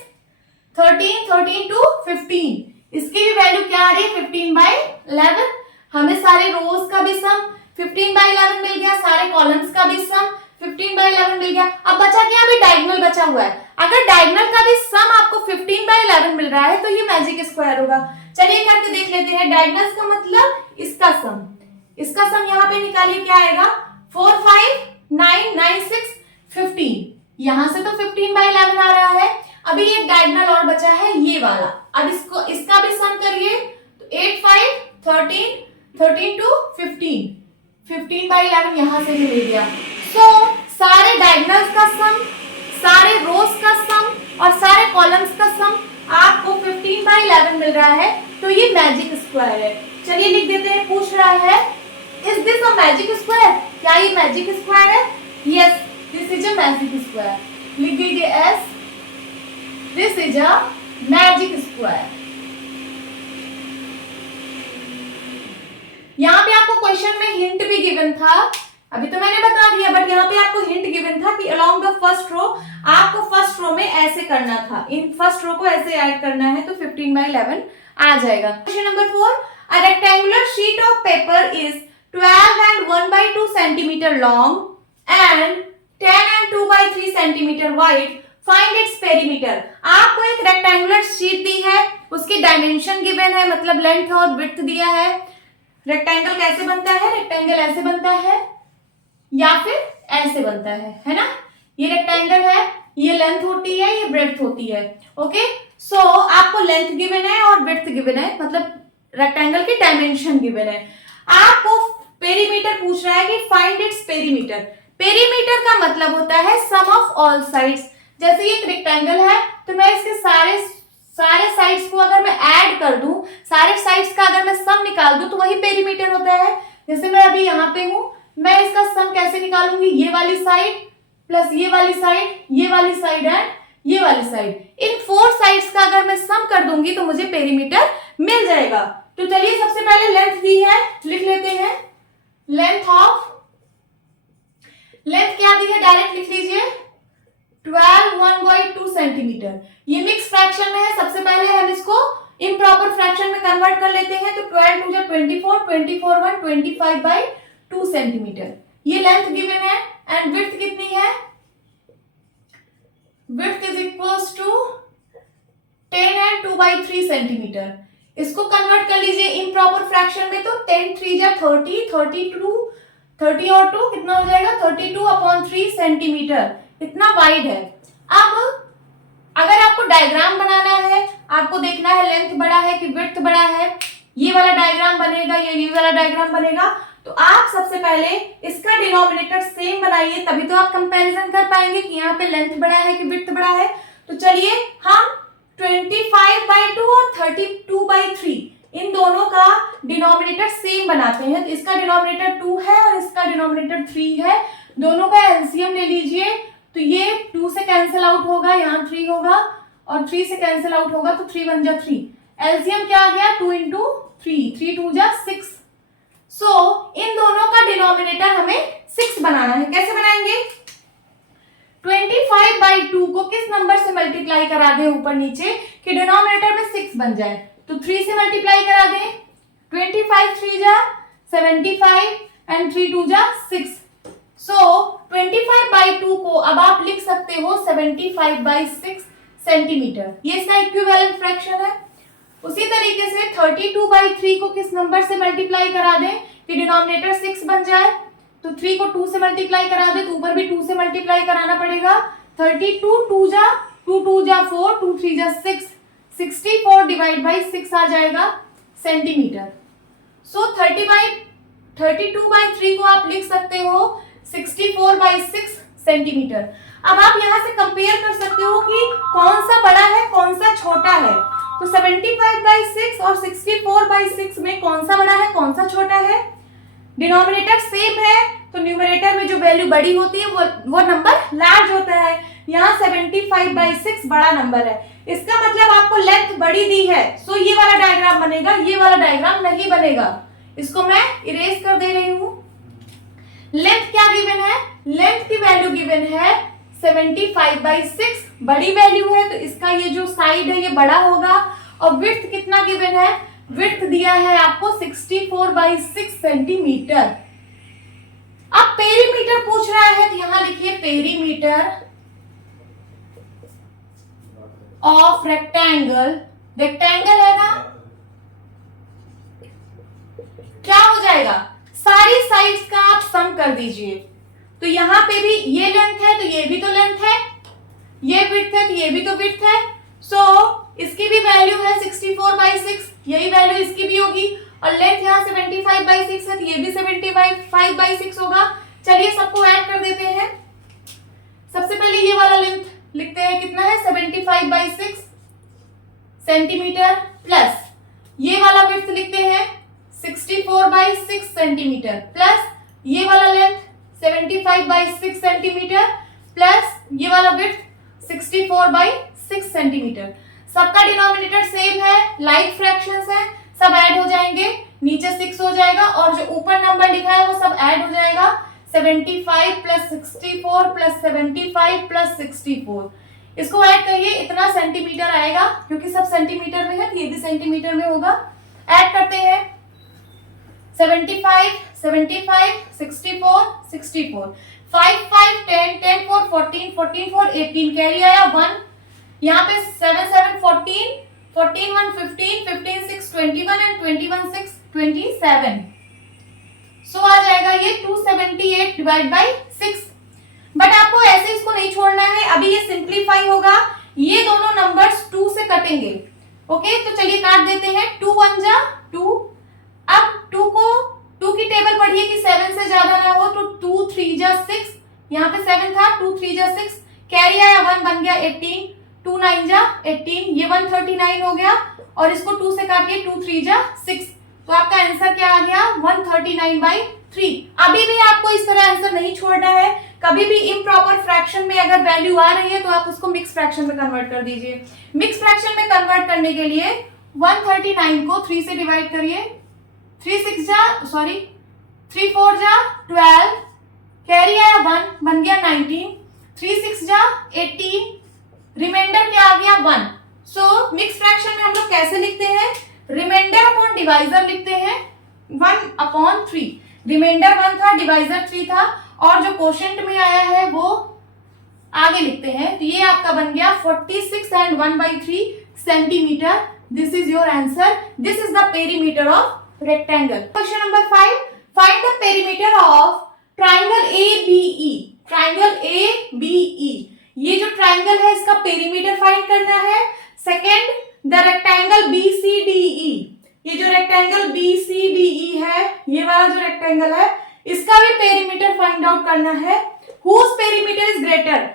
13, 13 to 15। इसकी भी वैल्यू क्या आ रही है 15/11। हमें सारे रोज का भी सम 15/11 मिल गया, सारे कॉलम्स का भी सम 15/11 मिल गया। अब बचा क्या, अभी डायगोनल बचा हुआ है। अगर डायगोनल का भी सम आपको 15/11 मिल रहा है तो ये मैजिक स्क्वायर होगा। चलिए करके देख लेते हैं। डायगोनल्स का मतलब इसका सम, इसका सम यहाँ पे निकालिए, क्या आएगा 4, 5, 9, 9, 6, 15। यहां से तो 15/11 आ रहा है। अभी एक डायगोनल और बचा है ये वाला। अब इसको, इसका भी सम करिए तो 8, 5, 13, 13 to 15, 15/11 यहां से ही मिल गया। सारे डायगोनल्स का सम, सारे रोज का सम और सारे कॉलम्स का सम आपको 15/11 मिल रहा है, तो ये मैजिक स्क्वायर है। चलिए लिख देते हैं। पूछ रहा है is this a magic square, क्या ये मैजिक स्क्वायर है? Yes, this is a magic square. लिख दीजिए S, this is a magic square. Square. यहाँ पे आपको क्वेश्चन में हिंट भी गिवन था, अभी तो मैंने बता दिया, बट यहाँ पे आपको हिंट गिवन था कि अलोंग द फर्स्ट रो आपको फर्स्ट रो में ऐसे करना था, इन फर्स्ट रो को ऐसे ऐड करना है, तो 15/11 आ जाएगा। Question number 4, a rectangular sheet of paper is 12 and 1/2 centimeter long and 10 and 2/3 centimeter wide. Find its perimeter. आपको एक रेक्टेंगुलर शीट दी है, उसकी डायमेंशन गिवन है, मतलब लेंथ और विड्थ दिया है। रेक्टेंगल कैसे बनता है? रेक्टेंगल ऐसे बनता है या फिर ऐसे बनता है ना? ये रेक्टेंगल है, ये लेंथ होती है, ये ब्रेड्थ होती है। ओके, सो आपको लेंथ गिवन है और ब्रेड्थ गिवन है, मतलब रेक्टेंगल की डायमेंशन गिवन है। आपको पेरीमीटर पूछ रहा है कि फाइंड इट्स पेरीमीटर। पेरीमीटर का मतलब होता है सम ऑफ ऑल साइड्स। जैसे ये एक रेक्टेंगल है, तो मैं इसके सारे साइड्स को अगर मैं ऐड कर दूं, सारे साइड्स का अगर मैं सम निकाल दूं, तो वही पेरीमीटर होता है। जैसे मैं अभी यहाँ पे हूं, मैं इसका सम कैसे निकालूंगी? ये वाली साइड प्लस ये वाली साइड, ये वाली साइड एंड ये वाली साइड, इन 4 साइड्स का अगर मैं सम कर दूंगी तो मुझे पेरीमीटर मिल जाएगा। तो चलिए सबसे पहले लेंथ दी है, लिख लेते हैं। लेंथ क्या दी है? डायरेक्ट लिख लीजिए, 12 1/2 सेंटीमीटर। ये मिक्स फ्रैक्शन में है, सबसे पहले हम इसको इम्प्रॉपर फ्रैक्शन में कन्वर्ट कर लेते हैं। तो 12 2 24, 24 1 25/2 सेंटीमीटर। ये लेंथ गिवन है एंड विड्थ कितनी है? Width is equals to 10 and 2/3 centimetre. इसको कन्वर्ट कर लीजिए इम्प्रॉपर फ्रैक्शन में, तो 10 3 30, 30 और 2 कितना हो जाएगा? 32/3 सेंटीमीटर, इतना वाइड है। अब अगर आपको डायग्राम बनाना है, आपको देखना है लेंथ बड़ा है कि विड्थ बड़ा है, ये वाला डायग्राम बनेगा या ये वाला डायग्राम बनेगा, तो आप सबसे पहले इसका डिनोमिनेटर सेम बनाइए, तभी तो आप कंपैरिजन कर पाएंगे कि यहाँ पे लेंथ बड़ा है कि विड्थ बड़ा है। तो चलिए हम 25/2 और 32/3 इन दोनों का डिनोमिनेटर सेम बनाते हैं। तो इसका डिनोमिनेटर 2 है और इसका डिनोमिनेटर 3 है, दोनों का एलसीएम ले लीजिए। तो ये 2 से कैंसिल आउट होगा, यहाँ 3 होगा और 3 से कैंसिल आउट होगा, तो 3 1 3। एलसीएम क्या आ गया? 2 × 3, 3 2 6। सो इन दोनों का डिनोमिनेटर हमें 6 बनाना है। कैसे बनाएंगे? 25/2 को किस नंबर से मल्टीप्लाई करा दें ऊपर नीचे कि डिनोमिनेटर में 6 बन जाए? तो 3 से मल्टीप्लाई करा दें। 25 3 75 एंड 3 2 6। सो 25/2 को अब आप लिख सकते हो 75/6 सेंटीमीटर। ये इसका इक्विवेलेंट फ्रैक्शन है। उसी तरीके से 32/3 को किस नंबर से मल्टीप्लाई करा दें कि डिनोमिनेटर 6 बन जाए? तो 3 को 2 से मल्टीप्लाई करा दें, तो ऊपर भी 2 से मल्टीप्लाई कराना पड़ेगा। 32 2 2 2 4, 2 3 6, 64/6 आ जाएगा सेंटीमीटर। सो 32/3 को आप लिख सकते हो 64/6 सेंटीमीटर। अब आप यहाँ से कंपेयर कर सकते हो कि कौन सा बड़ा है कौन सा छोटा है। तो 75/6 और 64/6 में कौन सा बड़ा है कौन सा छोटा है? डिनोमिनेटर सेम है, तो न्यूमरेटर में जो वैल्यू बड़ी होती है वो नंबर लार्ज होता है। यहाँ 75/6 बड़ा नंबर है, इसका मतलब आपको लेंथ बड़ी दी है, सो ये वाला डायग्राम बनेगा, ये वाला डायग्राम नहीं बनेगा। इसको मैं इरेज कर दे रही हूँ। लेंथ क्या गिवन है? लेंथ की वैल्यू गिवन है 75/6, बड़ी वैल्यू है, तो इसका ये जो साइड है ये बड़ा होगा। और विड्थ कितना गिवन है? विड्थ दिया है आपको 64/6 सेंटीमीटर। अब पेरीमीटर पूछ रहा है, तो यहां लिखिए पेरीमीटर ऑफ रेक्टेंगल। रेक्टेंगल है ना, क्या हो जाएगा? सारी साइड्स का आप सम कर दीजिए। तो यहां पे भी ये लेंथ है, तो ये भी तो लेंथ है, ये विड्थ है, तो ये भी तो विड्थ है। सो इसकी भी वैल्यू है 64/6, यही वैल्यू इसकी भी होगी। और लेंथ यहाँ 75/6 है, तो ये भी 75/6 होगा। चलिए सबको ऐड कर देते हैं। सबसे पहले ये वाला लेंथ लिखते हैं, कितना है? 75/6 सेंटीमीटर, प्लस ये वाला विड्थ लिखते हैं 64/6 सेंटीमीटर, प्लस ये वाला लेंथ 75/6 सेंटीमीटर, प्लस ये वाला विड्थ 64/6 सेंटीमीटर। सबका डिनोमिनेटर सेम है, लाइक फ्रैक्शंस है, सब ऐड हो जाएंगे, नीचे 6 हो जाएगा और जो ऊपर नंबर लिखा है वो सब ऐड हो जाएगा। 75 प्लस 64 प्लस 75 प्लस 64, इसको ऐड करिए, इतना सेंटीमीटर आएगा, क्योंकि सब सेंटीमीटर में है तो ये भी सेंटीमीटर में होगा। ऐड करते हैं 75 75 64 64, 5 5 10 10 4 14 14 4 18, कैरी आया 1, यहाँ पे 7 7 14 14 1 15 15 6 21 एंड 21 6 27, सो आ जाएगा ये 278 डिवाइड बाई 6। बट आपको ऐसे इसको नहीं छोड़ना है, अभी ये सिंप्लीफाई होगा, ये दोनों नंबर्स 2 से कटेंगे। ओके, तो चलिए काट देते हैं, 2 1 जा 2, अब 2 को 2 की टेबल पढ़िए कि 7 से ज्यादा ना हो, तो 2 3 जा 6, यहाँ पे 7 था, 2 3 जा 6, कैरी आया 1, बन गया 18, 2 9 जा 18, ये 139 हो गया, और इसको 2 से काटिए, 2 3 जा 6, तो आपका आंसर क्या आ गया 139/3। अभी भी आपको इस तरह आंसर नहीं छोड़ना है, कभी भी इम्प्रॉपर फ्रैक्शन में अगर वैल्यू आ रही है तो आप उसको मिक्स फ्रैक्शन में कन्वर्ट कर दीजिए। मिक्स फ्रैक्शन में कन्वर्ट करने के लिए 139 को 3 से डिवाइड करिए, 3 4 जा 12, कैरी आया 1, बन गया 19, 3 6 जा 18, रिमाइंडर क्या आ गया 1। सो मिक्स फ्रैक्शन में हम लोग कैसे लिखते हैं, रिमाइंडर अपॉन डिवाइजर लिखते हैं 1/3, रिमाइंडर 1 था, डिवाइजर 3 था, और जो कोशेंट में आया है वो आगे लिखते हैं, तो ये आपका बन गया 46 and 1/3 centimetre. This is your answer, this is the perimeter of rectangle. Question number 5, find the perimeter of triangle ABE। Triangle ABE, ये जो ट्राइंगल है इसका पेरीमीटर फाइंड करना है। सेकेंड, द रेक्टेंगल BCDE, ये जो रेक्टेंगल BCDE है, ये वाला जो रेक्टेंगल है, इसका भी पेरीमीटर फाइंड आउट करना है। हुज पेरीमीटर इज ग्रेटर,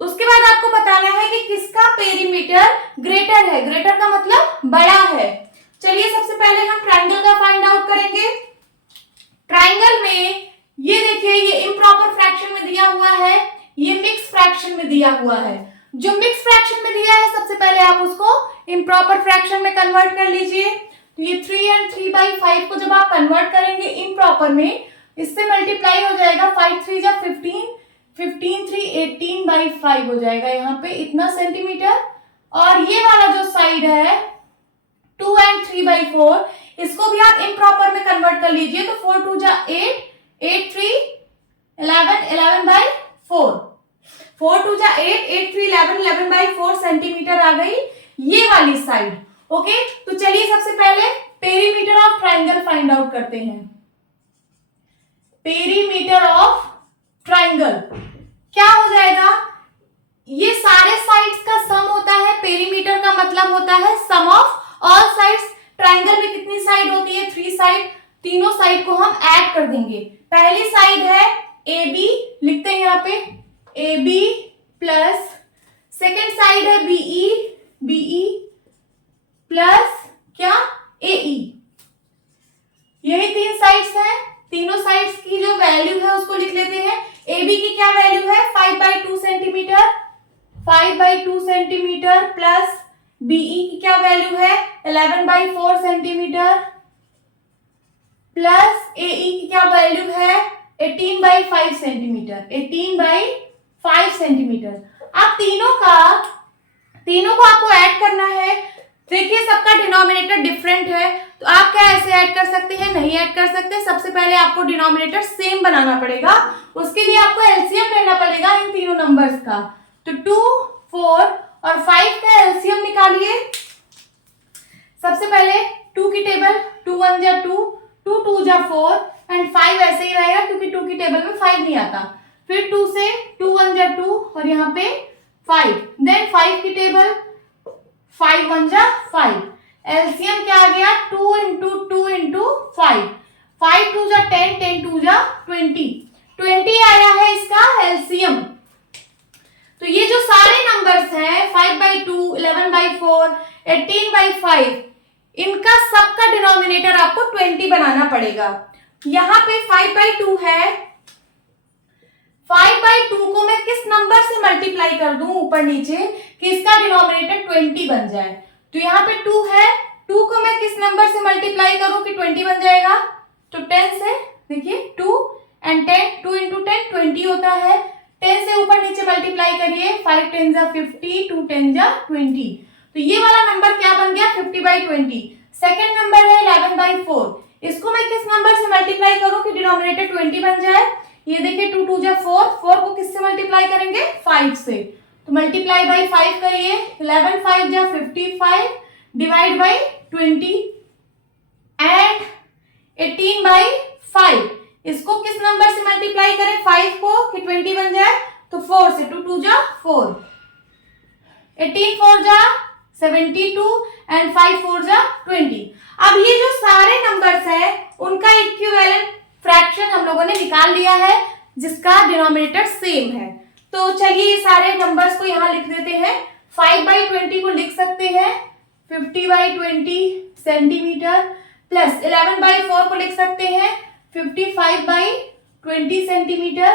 उसके बाद आपको बताना है कि किसका पेरीमीटर ग्रेटर है, ग्रेटर का मतलब बड़ा है। चलिए सबसे पहले हम ट्राइंगल का फाइंड आउट करेंगे। ट्राइंगल में ये देखिए, ये इम्प्रॉपर फ्रैक्शन में दिया हुआ है, ये मिक्स फ्रैक्शन में दिया हुआ है। जो मिक्स फ्रैक्शन में दिया है सबसे पहले आप उसको इम्प्रॉपर फ्रैक्शन में कन्वर्ट कर लीजिए। तो ये 3 and 3/5 को जब आप कन्वर्ट करेंगे इम्प्रॉपर में, इससे मल्टीप्लाई हो जाएगा, 5 3 जा 15, 15 3 18/5 हो जाएगा, यहाँ पे इतना सेंटीमीटर। और ये वाला जो साइड है 2 and 3/4, इसको भी आप इम्प्रॉपर में कन्वर्ट कर लीजिए, तो 4 2 जा 8, 8 3 11, 11/4, 4 2 जा 8, 8 3 11, 11/4 सेंटीमीटर आ गई ये वाली साइड। ओके, तो चलिए सबसे पहले perimeter of triangle find out करते हैं। पेरीमीटर ऑफ ट्राइंगल क्या हो जाएगा, ये सारे साइड्स का सम होता है, पेरीमीटर का मतलब होता है सम ऑफ ऑल साइड्स। ट्राइंगल में कितनी साइड होती है, 3 साइड, तीनों साइड को हम ऐड कर देंगे। पहली साइड है AB, लिखते हैं यहाँ पे AB प्लस, सेकेंड साइड है BE प्लस क्या AE, यही 3 साइड्स हैं। तीनों साइड्स की जो वैल्यू है उसको लिख लेते हैं। AB की क्या वैल्यू है 5/2 सेंटीमीटर, 5/2 सेंटीमीटर, प्लस BE की क्या वैल्यू है 11/4 सेंटीमीटर, प्लस AE की क्या वैल्यू है 18/5 सेंटीमीटर, 18/5 सेंटीमीटर। अब तीनों को आपको ऐड करना है। देखिए सबका डिनोमिनेटर डिफरेंट है, तो आप क्या ऐसे ऐड कर सकते हैं, नहीं ऐड कर सकते। सबसे पहले आपको डिनोमिनेटर सेम बनाना पड़ेगा, उसके लिए आपको एलसीएम लेना पड़ेगा इन तीनों नंबर्स का। तो 2 4 और 5 का एलसीएम निकालिए। सबसे पहले 2 की टेबल, 2 1 जा 2, 2 2 जा 4 एंड 5 ऐसे ही रहेगा क्योंकि 2 की टेबल में 5 नहीं आता। फिर 2 से 2 1 जा 2 और यहाँ पे 5, देन 5 की टेबल, 5 1 जा 5, एलसीएम क्या आ गया 2 into 2 into 5, 5 2 जा 10, 10 2 जा 20 आया है इसका एलसीएम। तो ये जो सारे नंबर्स हैं 5/2, 11/4, 18/5, इनका सबका डिनोमिनेटर आपको 20 बनाना पड़ेगा। यहाँ पे 5/2 है, 5/2 को मैं किस नंबर से मल्टीप्लाई कर दूं ऊपर नीचे कि इसका डिनोमिनेटर 20 बन जाए। तो यहाँ पे 2 है, 2 को मैं किस नंबर से मल्टीप्लाई करूं कि 20 बन जाएगा, तो 10 से। देखिए 2 एंड 10, 2 इंटू 10 20 होता है। 10 से ऊपर नीचे मल्टीप्लाई करिए, 5 10 जा 50, 2 10 जा 20। तो ये वाला नंबर क्या बन गया, 50/20। सेकेंड नंबर है 11/4, इसको मैं किस नंबर से मल्टीप्लाई करूं कि डिनोमिनेटर 20 बन जाए। ये देखिए 2 2 जा 4, 4 को किससे मल्टीप्लाई करेंगे, 5 से। तो मल्टीप्लाई बाई 5 करिए, 11 5 जा 55 डिवाइड बाई 20 एंड 18/5। इसको किस नंबर से मल्टीप्लाई करें 5 को कि 20 बन जाए, तो 4 से। 2 2 जा 4, 18 4 जा 72 एंड 5 4 जा 20। अब ये जो सारे नंबर्स हैं उनका इक्विवेलेंट फ्रैक्शन हम लोगों ने निकाल लिया है जिसका डिनोमिनेटर सेम है। तो चलिए ये सारे नंबर्स को यहाँ लिख देते हैं। 5/20 को लिख सकते हैं 50/20 सेंटीमीटर, प्लस 11/4 को लिख सकते हैं 55/20 सेंटीमीटर,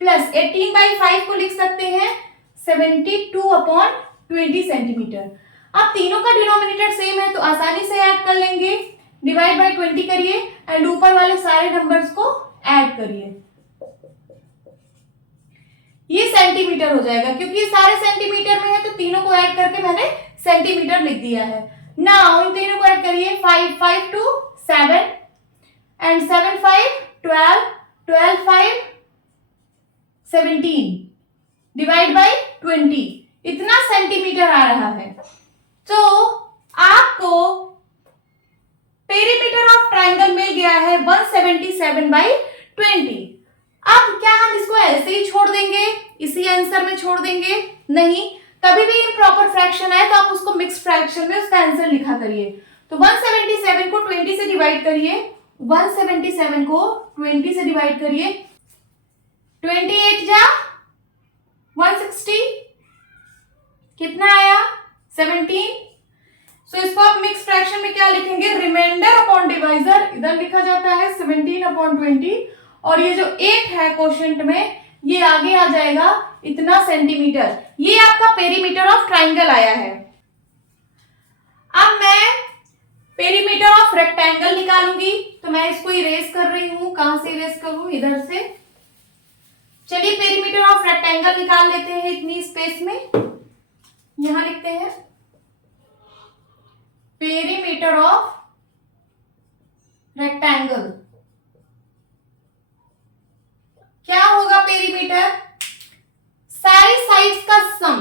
प्लस 18/5 को लिख सकते हैं 72/20 सेंटीमीटर। अब तीनों का डिनोमिनेटर सेम है तो आसानी से ऐड कर लेंगे। डिवाइड बाय 20 करिए एंड ऊपर वाले सारे नंबर्स को ऐड करिए। ये सेंटीमीटर हो जाएगा, क्योंकि ये सारे सेंटीमीटर में है तो तीनों को ऐड करके मैंने सेंटीमीटर लिख दिया है। नाउ इन तीनों को ऐड करिए, 5 5 2 7 एंड 7 5 12, 12 5 17 डिवाइड बाय 20, इतना सेंटीमीटर आ रहा है। तो आपको पेरीमीटर ऑफ ट्राइंगल मिल गया है 177/20। अब क्या हम इसको ऐसे ही छोड़ देंगे, इसी आंसर में छोड़ देंगे? नहीं, कभी भी इम्प्रॉपर फ्रैक्शन आए तो आप उसको मिक्स फ्रैक्शन में उसका आंसर लिखा करिए। तो 177 को 20 से डिवाइड करिए, 177 को 20 से डिवाइड करिए, 28 जा 160, कितना आया 17। सो इसको आप मिक्स फ्रैक्शन में क्या लिखेंगे, रिमाइंडर अपॉन डिवाइजर इधर लिखा जाता है 17/20, और ये जो 8 है क्वोशिएंट में ये आगे आ जाएगा इतना सेंटीमीटर। ये आपका पेरीमीटर ऑफ ट्राइंगल आया है। अब मैं पेरीमीटर ऑफ रेक्टेंगल निकालूंगी, तो मैं इसको इरेज कर रही हूं। कहां से इरेज करूं, इधर से। चलिए पेरीमीटर ऑफ रेक्टेंगल निकाल लेते हैं इतनी स्पेस में। यहां लिखते हैं पेरीमीटर ऑफ रेक्टेंगल। क्या होगा पेरीमीटर, सारी साइड्स का सम।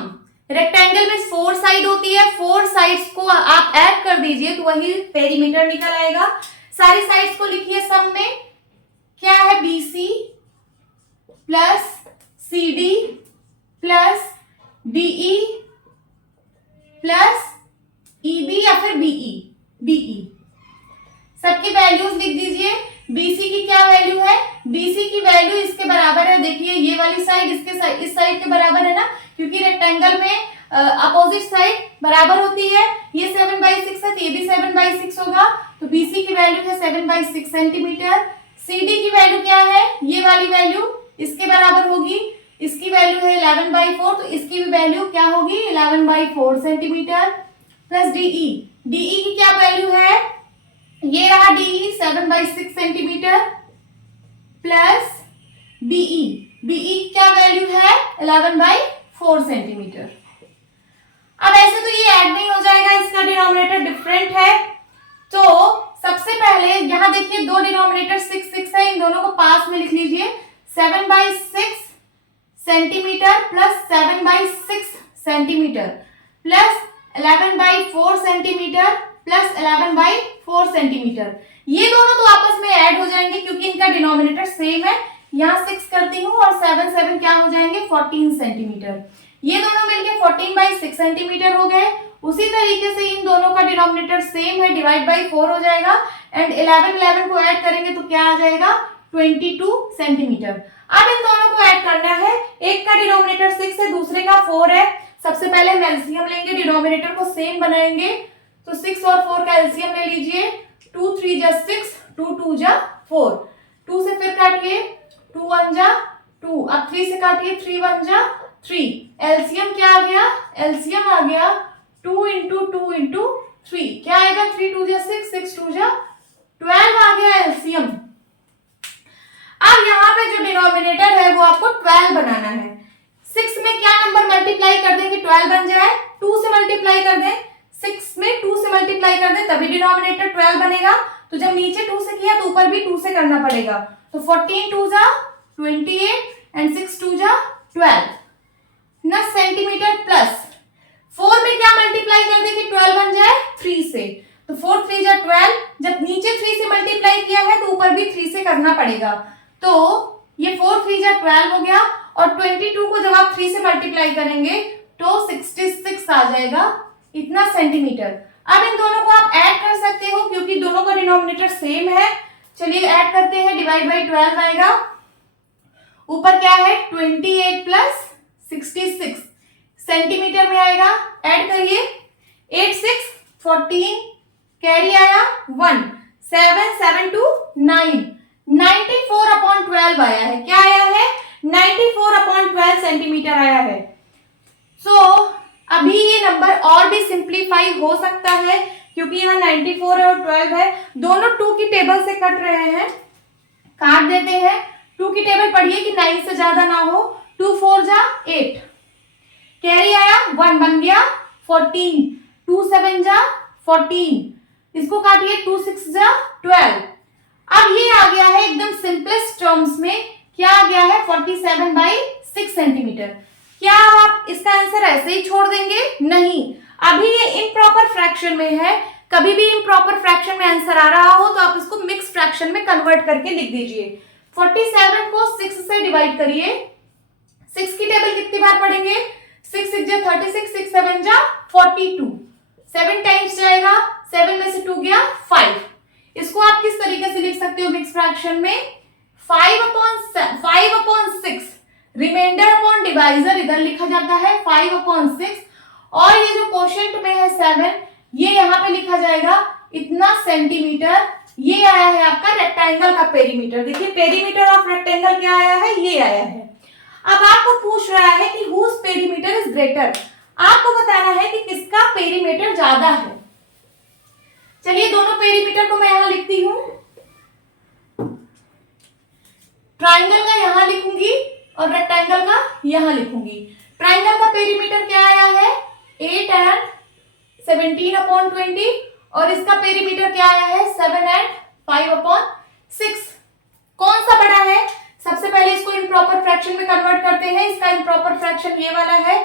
रेक्टेंगल में 4 साइड होती है, 4 साइड्स को आप ऐड कर दीजिए तो वही पेरीमीटर निकल आएगा। सारी साइड्स को लिखिए सम में, क्या है BC plus CD plus DE plus EB या फिर BE। सबकी वैल्यूज लिख दीजिए। BC की क्या वैल्यू है, BC की वैल्यू इसके बराबर है, देखिए ये वाली साइड इस साइड के बराबर है ना, क्योंकि रेक्टेंगल में अपोजिट साइड बराबर होती है। ये 7/6 है तो ये भी 7/6 होगा, तो BC की वैल्यू है 7/6 सेंटीमीटर। CD की वैल्यू क्या है, ये वाली वैल्यू इसके बराबर होगी, इसकी वैल्यू है 11/4, तो इसकी भी वैल्यू क्या होगी 11/4 सेंटीमीटर। प्लस DE की क्या वैल्यू है, ये रहा DE 7/6 सेंटीमीटर, प्लस BE क्या वैल्यू है 11/4 सेंटीमीटर। अब ऐसे तो ये ऐड नहीं हो जाएगा, इसका डिनोमिनेटर डिफरेंट है। तो सबसे पहले यहां देखिए दो डिनोमिनेटर 6 6 है, इन दोनों को पास में लिख लीजिए। 7/6 centimetre plus 7/6 centimetre plus 11/4 centimetre plus 11/4 centimetre, ये दोनों तो आपस में ऐड हो जाएंगे क्योंकि इनका डिनोमिनेटर सेम है। यहाँ 6 करती हूँ और 7 7 क्या हो जाएंगे 14 सेंटीमीटर। ये दोनों मिलके 14/6 सेंटीमीटर हो गए। उसी तरीके से इन दोनों का डिनोमिनेटर सेम है, डिवाइड बाई 4 हो जाएगा एंड 11 को ऐड करेंगे तो क्या आ जाएगा 22 सेंटीमीटर। अब इन दोनों को ऐड करना है, एक का डिनोमिनेटर 6 है, दूसरे का 4 है। सबसे पहले हम एलसीएम लेंगे, डिनोमिनेटर को सेम बनाएंगे, तो 6 और 4 का एलसीएम ले लीजिए। 2 3 जा 6, 2 2 जा 4, 2 से फिर काटिए, 2 1 जा 2, अब 3 से काटिए, 3 1 जा 3, एलसीएम क्या आ गया, एलसीएम आ गया 2 इंटू 2 इंटू 3, क्या आएगा, 3 2 जा 6, 6 2 जा 12 आ गया एलसीएम। अब यहाँ पे जो डिनोमिनेटर है वो आपको 12 बनाना है। 6 में क्या नंबर मल्टीप्लाई कर दें कि 12 बन जाए, 2 से मल्टीप्लाई कर दें, 6 में 2 से मल्टीप्लाई कर दें तभी डिनोमिनेटर 12 बनेगा। तो जब नीचे 2 से किया तो ऊपर भी 2 से करना पड़ेगा। तो 14 2 जा 28 एंड 6 2 जा 12 ना सेंटीमीटर प्लस 4 में क्या मल्टीप्लाई कर दे कि 12 बन जाए 3 से, तो 4 3 जा 12, जब नीचे 3 से मल्टीप्लाई किया है तो ऊपर भी 3 से करना पड़ेगा। तो ये 4 3 जा 12 हो गया और 22 को जब आप 3 से मल्टीप्लाई करेंगे तो 66 आ जाएगा इतना सेंटीमीटर। अब इन दोनों को आप ऐड कर सकते हो क्योंकि दोनों का डिनोमिनेटर सेम है। चलिए ऐड करते हैं, डिवाइड बाई 12 आएगा, ऊपर क्या है 28 प्लस 66 सेंटीमीटर में आएगा, ऐड करिए 8 6 14, कैरी आया 1 7 7 2 9, 94/12 आया है, क्या आया है 94/12 सेंटीमीटर आया है। अभी ये नंबर और भी सिंप्लीफाई हो सकता है क्योंकि यहाँ 94 और 12 है, दोनों 2 की टेबल से कट रहे हैं, काट देते हैं। 2 की टेबल पढ़िए कि 9 से ज्यादा ना हो, 2 4 जा 8, कैरी आया 1 बन गया 14, 2 7 जा 14, इसको काटिए 2 6 जा 12। अब ये आ गया है एकदम सिंपलेस्ट टर्म्स में, क्या आ गया है 47/6 सेंटीमीटर। क्या आप इसका आंसर ऐसे ही छोड़ देंगे? नहीं, अभी ये इम्प्रॉपर फ्रैक्शन में है। कभी भी इम्प्रॉपर फ्रैक्शन में आंसर आ रहा हो तो आप इसको मिक्स फ्रैक्शन में कन्वर्ट करके लिख दीजिए। 47 को 6 से डिवाइड करिए, 6 की टेबल कितनी बार पढ़ेंगे, 6 6 जा 36, 6 7 जा 42, 7 टाइम्स जाएगा, 7 में से 2 गया 5। इसको आप किस तरीके से लिख सकते हो मिक्स फ्रैक्शन में, 5/6 रिमाइंडर अपॉन डिवाइजर इधर लिखा जाता है 5/6, और ये जो क्वोशिएंट में है 7 ये यहाँ पे लिखा जाएगा इतना सेंटीमीटर। ये आया है आपका रेक्टेंगल का पेरीमीटर। देखिए पेरीमीटर ऑफ रेक्टेंगल क्या आया है, ये आया है। अब आपको पूछ रहा है कि हुज पेरीमीटर इज ग्रेटर, आपको बताना है कि किसका पेरीमीटर ज्यादा है। चलिए दोनों पेरीमीटर को मैं यहां लिखती हूं, ट्राइंगल का यहां लिखूंगी और रेक्टेंगल का यहां लिखूंगी। ट्राइंगल का पेरीमीटर क्या आया है 8 एंड 17/20, और इसका पेरीमीटर क्या आया है 7 एंड 5/6। कौन सा बड़ा है? सबसे पहले इसको इम्प्रॉपर फ्रैक्शन में कन्वर्ट करते हैं। इसका इम्प्रॉपर फ्रैक्शन ये वाला है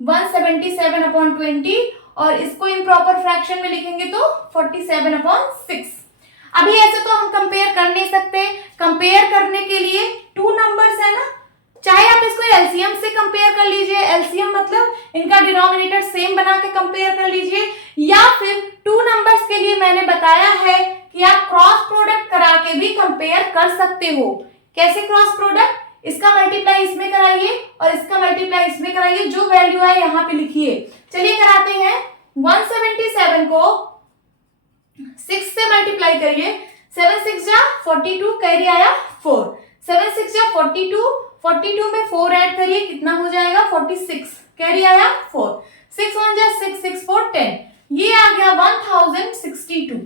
177/20, और इसको इम्प्रॉपर फ्रैक्शन में लिखेंगे तो 47/6। अभी ऐसे तो हम कंपेयर कर नहीं सकते, कंपेयर करने के लिए 2 नंबर्स है ना, चाहे आप इसको एलसीएम से कंपेयर कर लीजिए, एलसीएम मतलब इनका डिनोमिनेटर सेम बना के कंपेयर कर लीजिए, या फिर 2 नंबर्स के लिए मैंने बताया है कि आप क्रॉस प्रोडक्ट करा के भी कंपेयर कर सकते हो। कैसे क्रॉस प्रोडक्ट? इसका मल्टीप्लाई इसमें कराइए और इसका मल्टीप्लाई इसमें कराइए, जो वैल्यू है यहाँ पे लिखिए। चलिए कराते हैं, 177 को 6 से मल्टीप्लाई करिए, 7 6 जा 42, कैरी आया 4, 7 6 जा 42, 42 में 4 ऐड करिए, कितना हो जाएगा 46, कैरी आया 4, 6 1 जा 6, 6 4 10, ये आ गया 1062।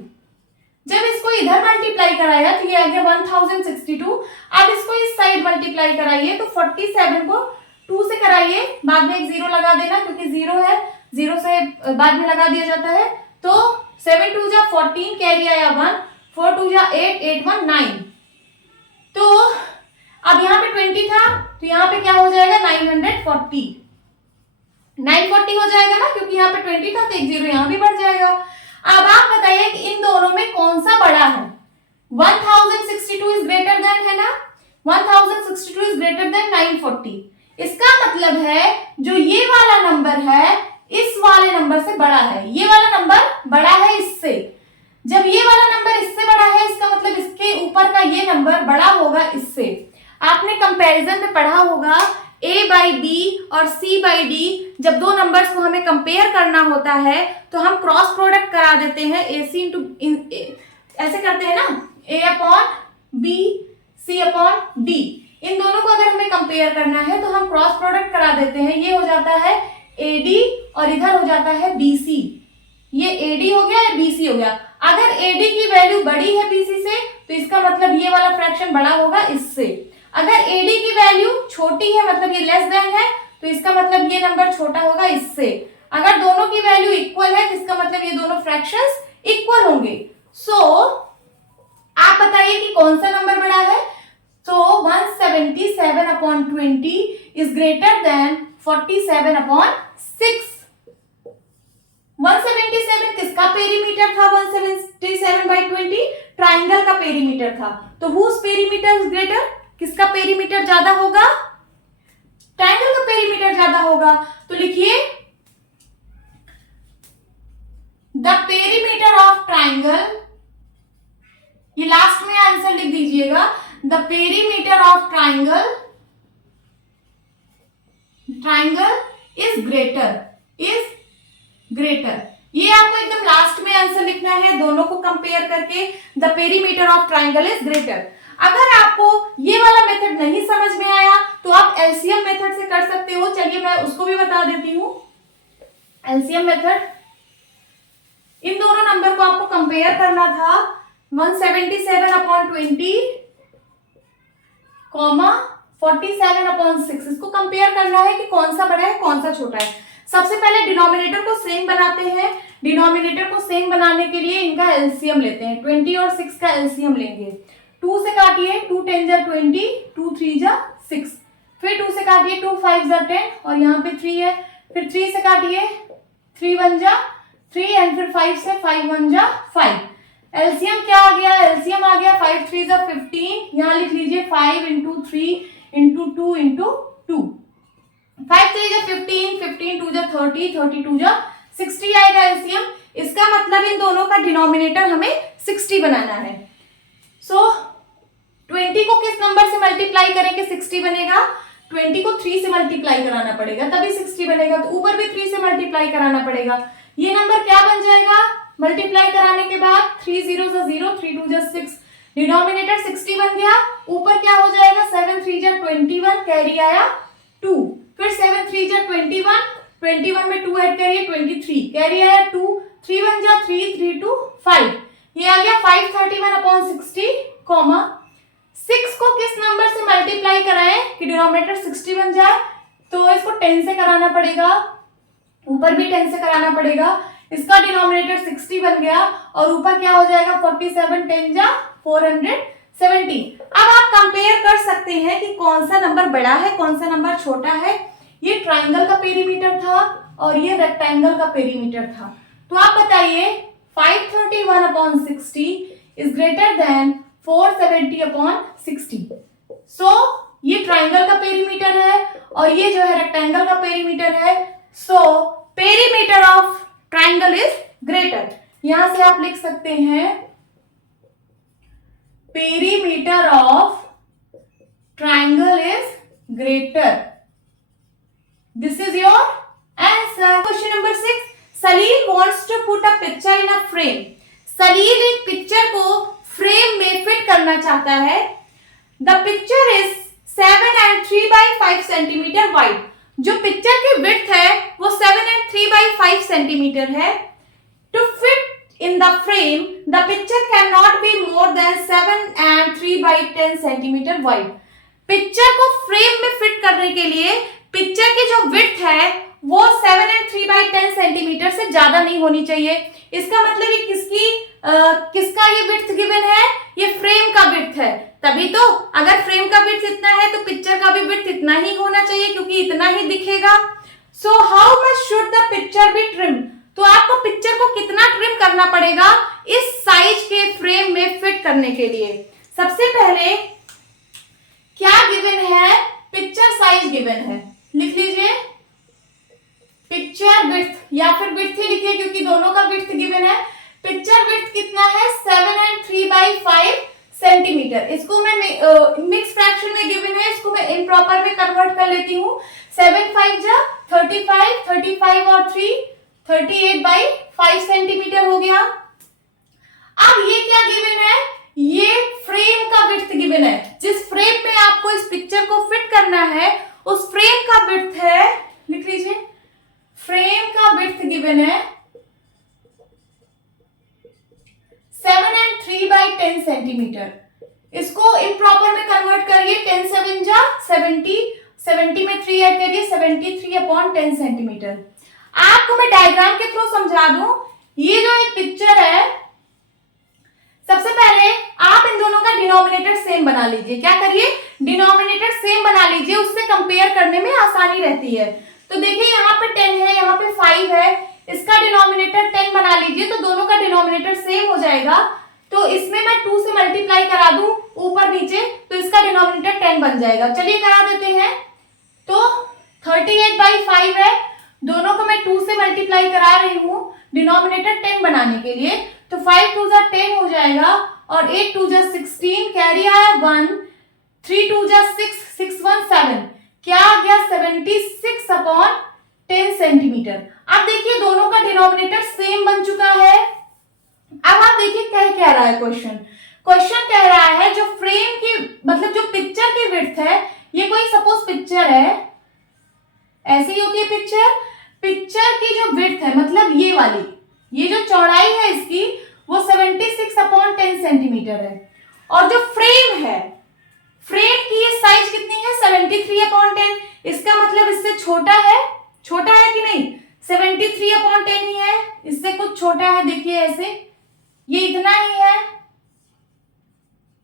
जब इसको इधर मल्टीप्लाई कराया तो ये आ गया 1062। अब इसको इस साइड मल्टीप्लाई कराइए तो 47 को 2 से कराइए, बाद में एक 0 लगा देना क्योंकि 0 है, 0 से बाद में लगा दिया जाता है। तो 7 2 जा 14, कैरी आया 1, 4 2 जा 8, 8 1 9। तो अब यहाँ पे 20 था तो यहाँ पे क्या हो जाएगा 940 हो जाएगा ना, क्योंकि यहाँ पे 20 था तो एक 0 यहाँ भी बढ़ जाएगा। अब आप बताइए कि इन दोनों में कौन सा बड़ा है। 1062 इज ग्रेटर देन है ना, 1062 इज ग्रेटर देन 940। इसका मतलब है जो ये वाला नंबर है इस वाले नंबर से बड़ा है, ये वाला नंबर बड़ा है इससे। जब ये वाला नंबर इससे बड़ा है इसका मतलब इसके ऊपर का ये नंबर बड़ा होगा इससे। आपने कंपैरिजन में पढ़ा होगा A/B और C/D, जब 2 नंबर्स को हमें कंपेयर करना होता है तो हम क्रॉस प्रोडक्ट करा देते हैं, AC ऐसे करते हैं ना, A/B C/D। इन दोनों को अगर हमें कंपेयर करना है तो हम क्रॉस प्रोडक्ट करा देते हैं। ये हो जाता है AD और इधर हो जाता है BC। ये AD हो गया या BC हो गया। अगर AD की वैल्यू बड़ी है BC से तो इसका मतलब ये वाला फ्रैक्शन बड़ा होगा इससे। अगर AD की वैल्यू छोटी है मतलब ये लेस देन है तो इसका मतलब ये नंबर छोटा होगा इससे। अगर दोनों की वैल्यू इक्वल है तो इसका मतलब ये दोनों फ्रैक्शंस इक्वल होंगे। सो आप बताइए कि कौन सा नंबर बड़ा है। So 177/20 is greater than 47/6। 177 किसका पेरीमीटर था? 177/20 ट्राइंगल का पेरीमीटर था। तो whose perimeter is greater? किसका पेरीमीटर ज्यादा होगा? ट्राइंगल का पेरीमीटर ज्यादा होगा। तो लिखिए द पेरीमीटर ऑफ ट्राइंगल, ये लास्ट में आंसर लिख दीजिएगा। The perimeter of triangle is greater. ये आपको एकदम लास्ट में आंसर लिखना है, दोनों को कंपेयर करके। The perimeter of triangle is greater. अगर आपको ये वाला मेथड नहीं समझ में आया तो आप एलसीएम मेथड से कर सकते हो। चलिए मैं उसको भी बता देती हूँ। एलसीएम मेथड, इन दोनों नंबर को आपको कंपेयर करना था। 177/20 47/6, इसको कंपेयर करना है कि कौन सा बड़ा है कौन सा छोटा है। सबसे पहले डिनोमिनेटर को सेम बनाते हैं। डिनोमिनेटर को सेम बनाने के लिए इनका एलसीएम लेते हैं। 20 और 6 का एलसीएम लेंगे। 2 से काटिए, 2 10 जा 20, 2 3 जा 6। फिर 2 से काटिए, 2 5 जा 10 और यहाँ पे 3 है। फिर 3 से काटिए, 3 1 जा 3 एंड फिर 5 से 5 1 जा 5। एलसीएम क्या आ गया? एलसीएम आ गया 5 3 जा 15। यहाँ लिख लीजिए 5 × 3 × 2 × 2। 5 3 जा 15, 15 2 जा 30, 30 2 जा 60 आएगा एलसीएम। इसका मतलब इन दोनों का डिनोमिनेटर हमें 60 बनाना है। सो 20 को किस नंबर से मल्टीप्लाई करेंगे 60 बनेगा? 20 को 3 से मल्टीप्लाई कराना पड़ेगा तभी 60 बनेगा। तो ऊपर भी 3 से मल्टीप्लाई कराना पड़ेगा। ये नंबर क्या बन जाएगा मल्टीप्लाई कराने के बाद? 3 0 जा 0, 3 2 जा 6। डिनोमिनेटर 60 बन गया। ऊपर क्या हो जाएगा? 7 3 जा 21, कैरी आया 2। फिर 7 3 जा 21, 21 में 2 ऐड करिए 23, कैरी आया 2। 3 1 जा 3, 3 2 5। ये आ गया 531/60, 6 को किस नंबर से मल्टीप्लाई कराएं कि डिनोमिनेटर 60 बन जाए? तो इसको 10 से कराना पड़ेगा, ऊपर भी 10 से कराना पड़ेगा। इसका डिनोमिनेटर 60 बन गया और ऊपर क्या हो जाएगा? 47 10 जा 470। अब आप कंपेयर कर सकते हैं कि कौन सा नंबर बड़ा है कौन सा नंबर छोटा है। ये ट्राइंगल का पेरीमीटर था और ये रेक्टेंगल का पेरीमीटर था। तो आप बताइए 531/60 इज ग्रेटर देन 470/60। सो ये ट्राइंगल का पेरीमीटर है और ये जो है रेक्टेंगल का पेरीमीटर है। So perimeter of triangle is greater. यहां से आप लिख सकते हैं perimeter of triangle is greater. This is your answer. Question number 6, Salil wants to put a picture in a frame। Salil एक पिक्चर को फ्रेम में फिट करना चाहता है। The picture is 7 and 3/5 centimetre wide. जो पिक्चर की विड्थ है वो 7 and 3/5 सेंटीमीटर है। To fit in the frame the picture can not be more than 7 and 3/10 centimetre wide. Picture को फ्रेम में फिट करने के लिए पिक्चर की जो विड्थ है वो 7 and 3/10 सेंटीमीटर से ज्यादा नहीं होनी चाहिए। इसका मतलब ये किसका ये विड्थ गिवन है? ये फ्रेम का विड्थ है। तभी तो अगर फ्रेम का विड्थ इतना है तो पिक्चर का भी विड्थ इतना ही होना चाहिए क्योंकि इतना ही दिखेगा। So how much should the picture be trim? तो आपको पिक्चर को कितना ट्रिम करना पड़ेगा इस साइज के फ्रेम में फिट करने के लिए? सबसे पहले क्या गिवन है? पिक्चर साइज गिवन है। लिख लीजिए पिक्चर विड्थ या फिर विड्थ ही लिखिए क्योंकि दोनों का विड्थ गिवन है। पिक्चर विड्थ कितना है? 7 and 3/5 सेंटीमीटर। इसको मैं मिक्स फ्रैक्शन में गिवन है, इसको मैं इम्प्रॉपर में कन्वर्ट कर लेती हूँ। 7 5 जा 35, 35 और 3 38/5 सेंटीमीटर हो गया। अब ये क्या गिवन है? ये फ्रेम का विड्थ गिवन है। जिस फ्रेम में आपको इस पिक्चर बाई 10 सेंटीमीटर। इसको इम्प्रॉपर में कन्वर्ट करिए, 10 7 जा 70, 70 में 3 ऐड करिए, 73 अपॉन 10 सेंटीमीटर। आपको मैं डायग्राम के थ्रू समझा दूं, ये जो एक पिक्चर है, सबसे पहले आप इन दोनों का डिनोमिनेटर सेम बना लीजिए। क्या करिए, डिनोमिनेटर सेम बना लीजिए, उससे कंपेयर करने में आसानी रहती है। तो देखिए यहाँ पे 10 है, यहाँ पे 5 है, इसका डिनोमिनेटर 10 बना लीजिए, तो दोनों का डिनोमिनेटर सेम हो जाएगा। तो इसमें मैं 2 से मल्टीप्लाई करा दूं ऊपर नीचे, तो इसका डिनोमिनेटर 10 बन जाएगा। चलिए करा देते हैं। तो 38/5 है, दोनों को मैं 2 से मल्टीप्लाई करा रही हूँ डिनोमिनेटर 10 बनाने के लिए। तो 5 2 जा 10 हो जाएगा, और 8 2 जा 16, कैरी आया 1, 3 2 जा 6, 6 1 7, क्या आ गया 76 अपॉन 10 सेंटीमीटर। अब देखिए दोनों का डिनोमिनेटर सेम बन चुका है। अब आप देखिए क्या रहा है क्वेश्चन। क्वेश्चन कह रहा है जो फ्रेम की, मतलब जो पिक्चर की विड्थ है, ये कोई सपोज पिक्चर है, ऐसी होती है पिक्चर। पिक्चर की जो विड्थ है, मतलब ये वाली, ये जो चौड़ाई है इसकी, वो 76 अपॉन 10 सेंटीमीटर है। और जो फ्रेम है, फ्रेम की ये साइज कितनी है, 73 अपॉन 10। इसका मतलब इससे छोटा है, छोटा है कि नहीं, 73 अपॉन 10 ही है, इससे कुछ छोटा है। देखिए ऐसे, ये इतना ही है,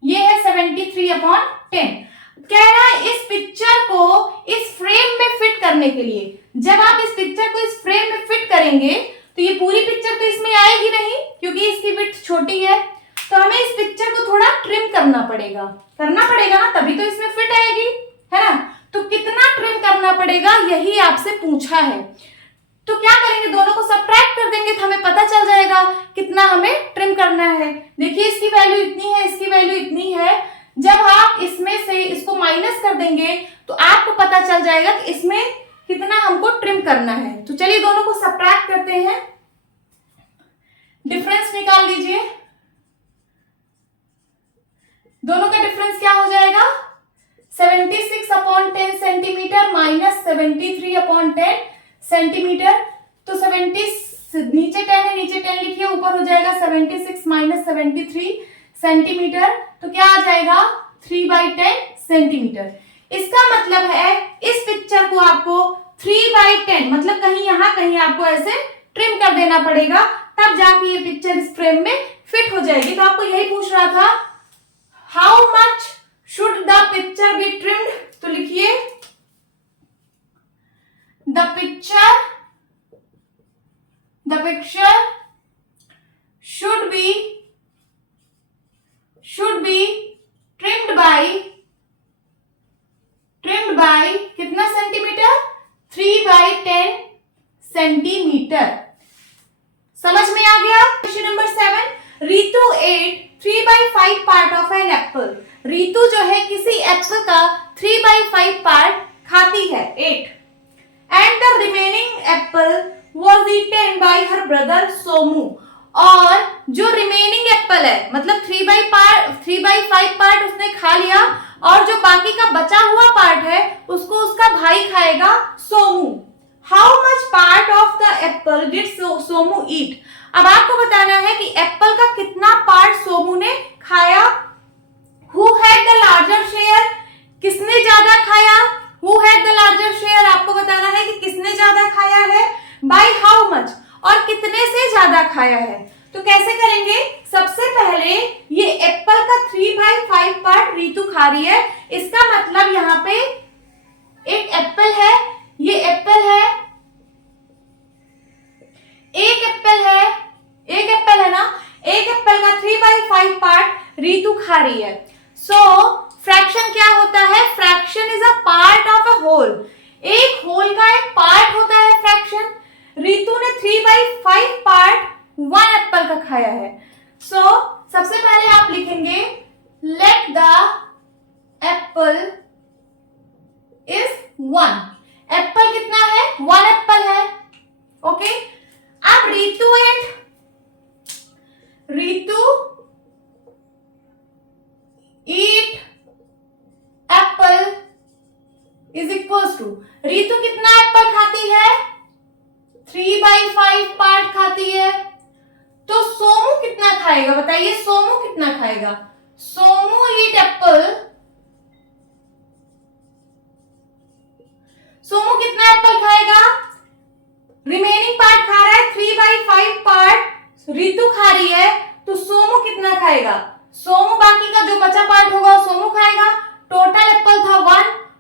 ये है 73 अपॉन 10। कह रहा है इस पिक्चर को इस फ्रेम में फिट करने के लिए, जब आप इस पिक्चर को इस फ्रेम में फिट करेंगे तो ये पूरी पिक्चर तो इसमें आएगी नहीं, क्योंकि इसकी विड्थ छोटी है। तो हमें इस पिक्चर को थोड़ा ट्रिम करना पड़ेगा ना, तभी तो इसमें फिट आएगी, है ना। तो कितना ट्रिम करना पड़ेगा, यही आपसे पूछा है। तो क्या करेंगे, दोनों को सब्ट्रैक्ट कर देंगे, तो हमें पता चल जाएगा कितना हमें ट्रिम करना है। देखिए इसकी वैल्यू इतनी है, इसकी वैल्यू इतनी है। जब आप इसमें से इसको माइनस कर देंगे तो आपको पता चल जाएगा कि इसमें कितना हमको ट्रिम करना है। तो चलिए दोनों को सब्ट्रैक्ट करते हैं, डिफरेंस निकाल लीजिए। दोनों का डिफरेंस क्या हो जाएगा, 76 upon 10 centimetre minus 73 upon 10 centimetre. तो 70 नीचे 10 है, नीचे 10 लिखिए, ऊपर हो जाएगा 76 माइनस 73 सेंटीमीटर। तो क्या आ जाएगा 3/10 सेंटीमीटर। इसका मतलब है इस पिक्चर को आपको 3/10, मतलब कहीं यहां कहीं आपको ऐसे ट्रिम कर देना पड़ेगा, तब जाके ये पिक्चर इस फ्रेम में फिट हो जाएगी। तो आपको यही पूछ रहा था, how much should the picture be trimmed. तो लिखिए the picture should be trimmed by कितना सेंटीमीटर, 3/10 सेंटीमीटर। समझ में आ गया। Question number 7, Ritu ate 3/5 part of an apple. Ritu जो है किसी एप्पल का 3/5 पार्ट खाती है, 8, and the remaining Apple was eaten by her brother Somu. और जो रिमेनिंग एप्पल है, मतलब 3/5 पार्ट उसने खा लिया, और जो बाकी का बचा हुआ पार्ट है उसको उसका भाई खाएगा, Somu. How much part of the apple did Somu eat. अब आपको बताना है कि एप्पल का कितना पार्ट सोमू ने खाया। Who had the larger share, किसने ज्यादा खाया। Who had the larger share, आपको बताना है कि किसने ज्यादा खाया है, बाय हाउ मच, और कितने से ज्यादा खाया है। तो कैसे करेंगे, सबसे पहले ये एप्पल का 3/5 पार्ट रीतु खा रही है, इसका मतलब यहाँ पे एक एप्पल है, ये एप्पल है, एक एप्पल है ना, एक एप्पल का 3/5 पार्ट रीतु खा रही है। सो फ्रैक्शन क्या होता है, fraction is a part of a whole. एक होल का एक पार्ट होता है फ्रैक्शन। रीतु ने 3/5 पार्ट 1 एप्पल का खाया है। सो सबसे पहले आप लिखेंगे let the apple is 1। Apple कितना है, 1 एप्पल है, ओके। अब Ritu eat apple is equals to, Ritu कितना एप्पल खाती है, 3/5 पार्ट खाती है, तो सोमू कितना खाएगा, बताइए सोमू कितना खाएगा। सोमू ईट एप्पल, सोमू कितना एप्पल खाएगा, रिमेनिंग पार्ट खा रहा है 3/5 पार्ट रितु खा रही है, तो सोमू कितना खाएगा, सोमू बाकी का जो बचा पार्ट होगा वो सोमू खाएगा। टोटल एप्पल था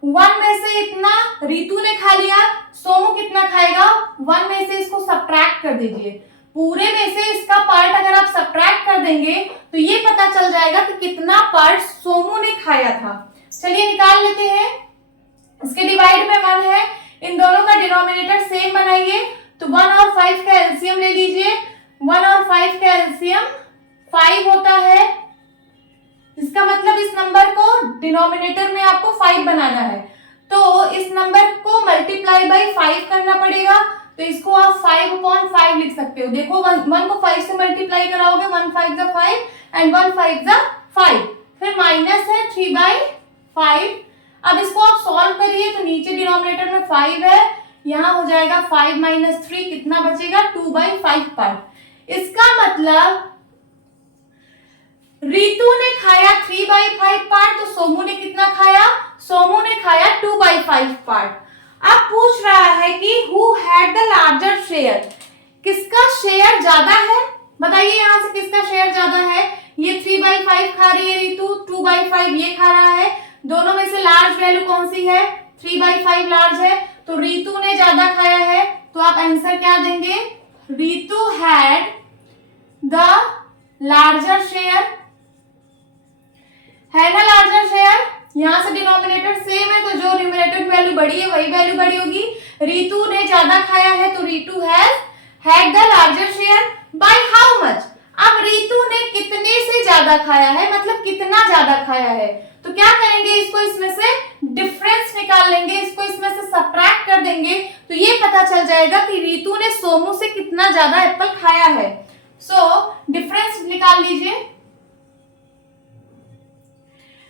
1 में से इतना रितु ने खा लिया, सोमू कितना खाएगा 1 में से इसको सब्ट्रैक्ट कर दीजिए। पूरे में से इसका पार्ट अगर आप सब्ट्रैक्ट कर देंगे तो ये पता चल जाएगा कि कितना पार्ट सोमू ने खाया था। चलिए निकाल लेते हैं। इसके डिवाइड में 1 है, इन दोनों का डिनोमिनेटर सेम बनाइए, तो 1 और 5 का एलसीएम ले लीजिए। 1 और 5 का एलसीएम 5 होता है, इसका मतलब इस नंबर को डिनोमिनेटर में आपको 5 बनाना है, तो इस नंबर को मल्टीप्लाई बाय 5 करना पड़ेगा, तो इसको आप 5/5 लिख सकते हो। देखो 1 को 5 से मल्टीप्लाई कराओगे, 1 5 जा 5 एंड 1 5 जा 5, फिर माइनस है 3/5। अब इसको आप सॉल्व करिए तो नीचे डिनोमिनेटर में 5 है, यहाँ हो जाएगा 5 - 3, कितना बचेगा 2/5 पार्ट। इसका मतलब रितु ने खाया 3/5 पार्ट, तो सोमू ने कितना खाया, सोमू ने खाया 2/5 पार्ट। अब पूछ रहा है कि who had the larger share, किसका शेयर ज्यादा है, बताइए यहां से किसका शेयर ज्यादा है। ये 3/5 खा रही है रितु, 2/5 ये खा रहा है, दोनों में से लार्ज वैल्यू कौन सी है, 3/5 लार्ज है, तो रितु ने ज्यादा खाया है, तो आप आंसर क्या देंगे, Ritu had the larger share, है ना लार्जर शेयर। यहां से डिनोमिनेटर सेम है, तो जो न्यूमरेटर की वैल्यू बड़ी है वही वैल्यू बड़ी होगी। रितु ने ज्यादा खाया है, तो Ritu had the larger share by how much. अब रितु ने कितने से ज्यादा खाया है, मतलब कितना ज्यादा खाया है, तो क्या करेंगे, इसको इसमें से डिफरेंस निकाल लेंगे, इसको इसमें से सब्ट्रैक्ट कर देंगे, तो ये पता चल जाएगा कि रितु ने सोमू से कितना ज्यादा एप्पल खाया है। सो डिफरेंस निकाल लीजिए।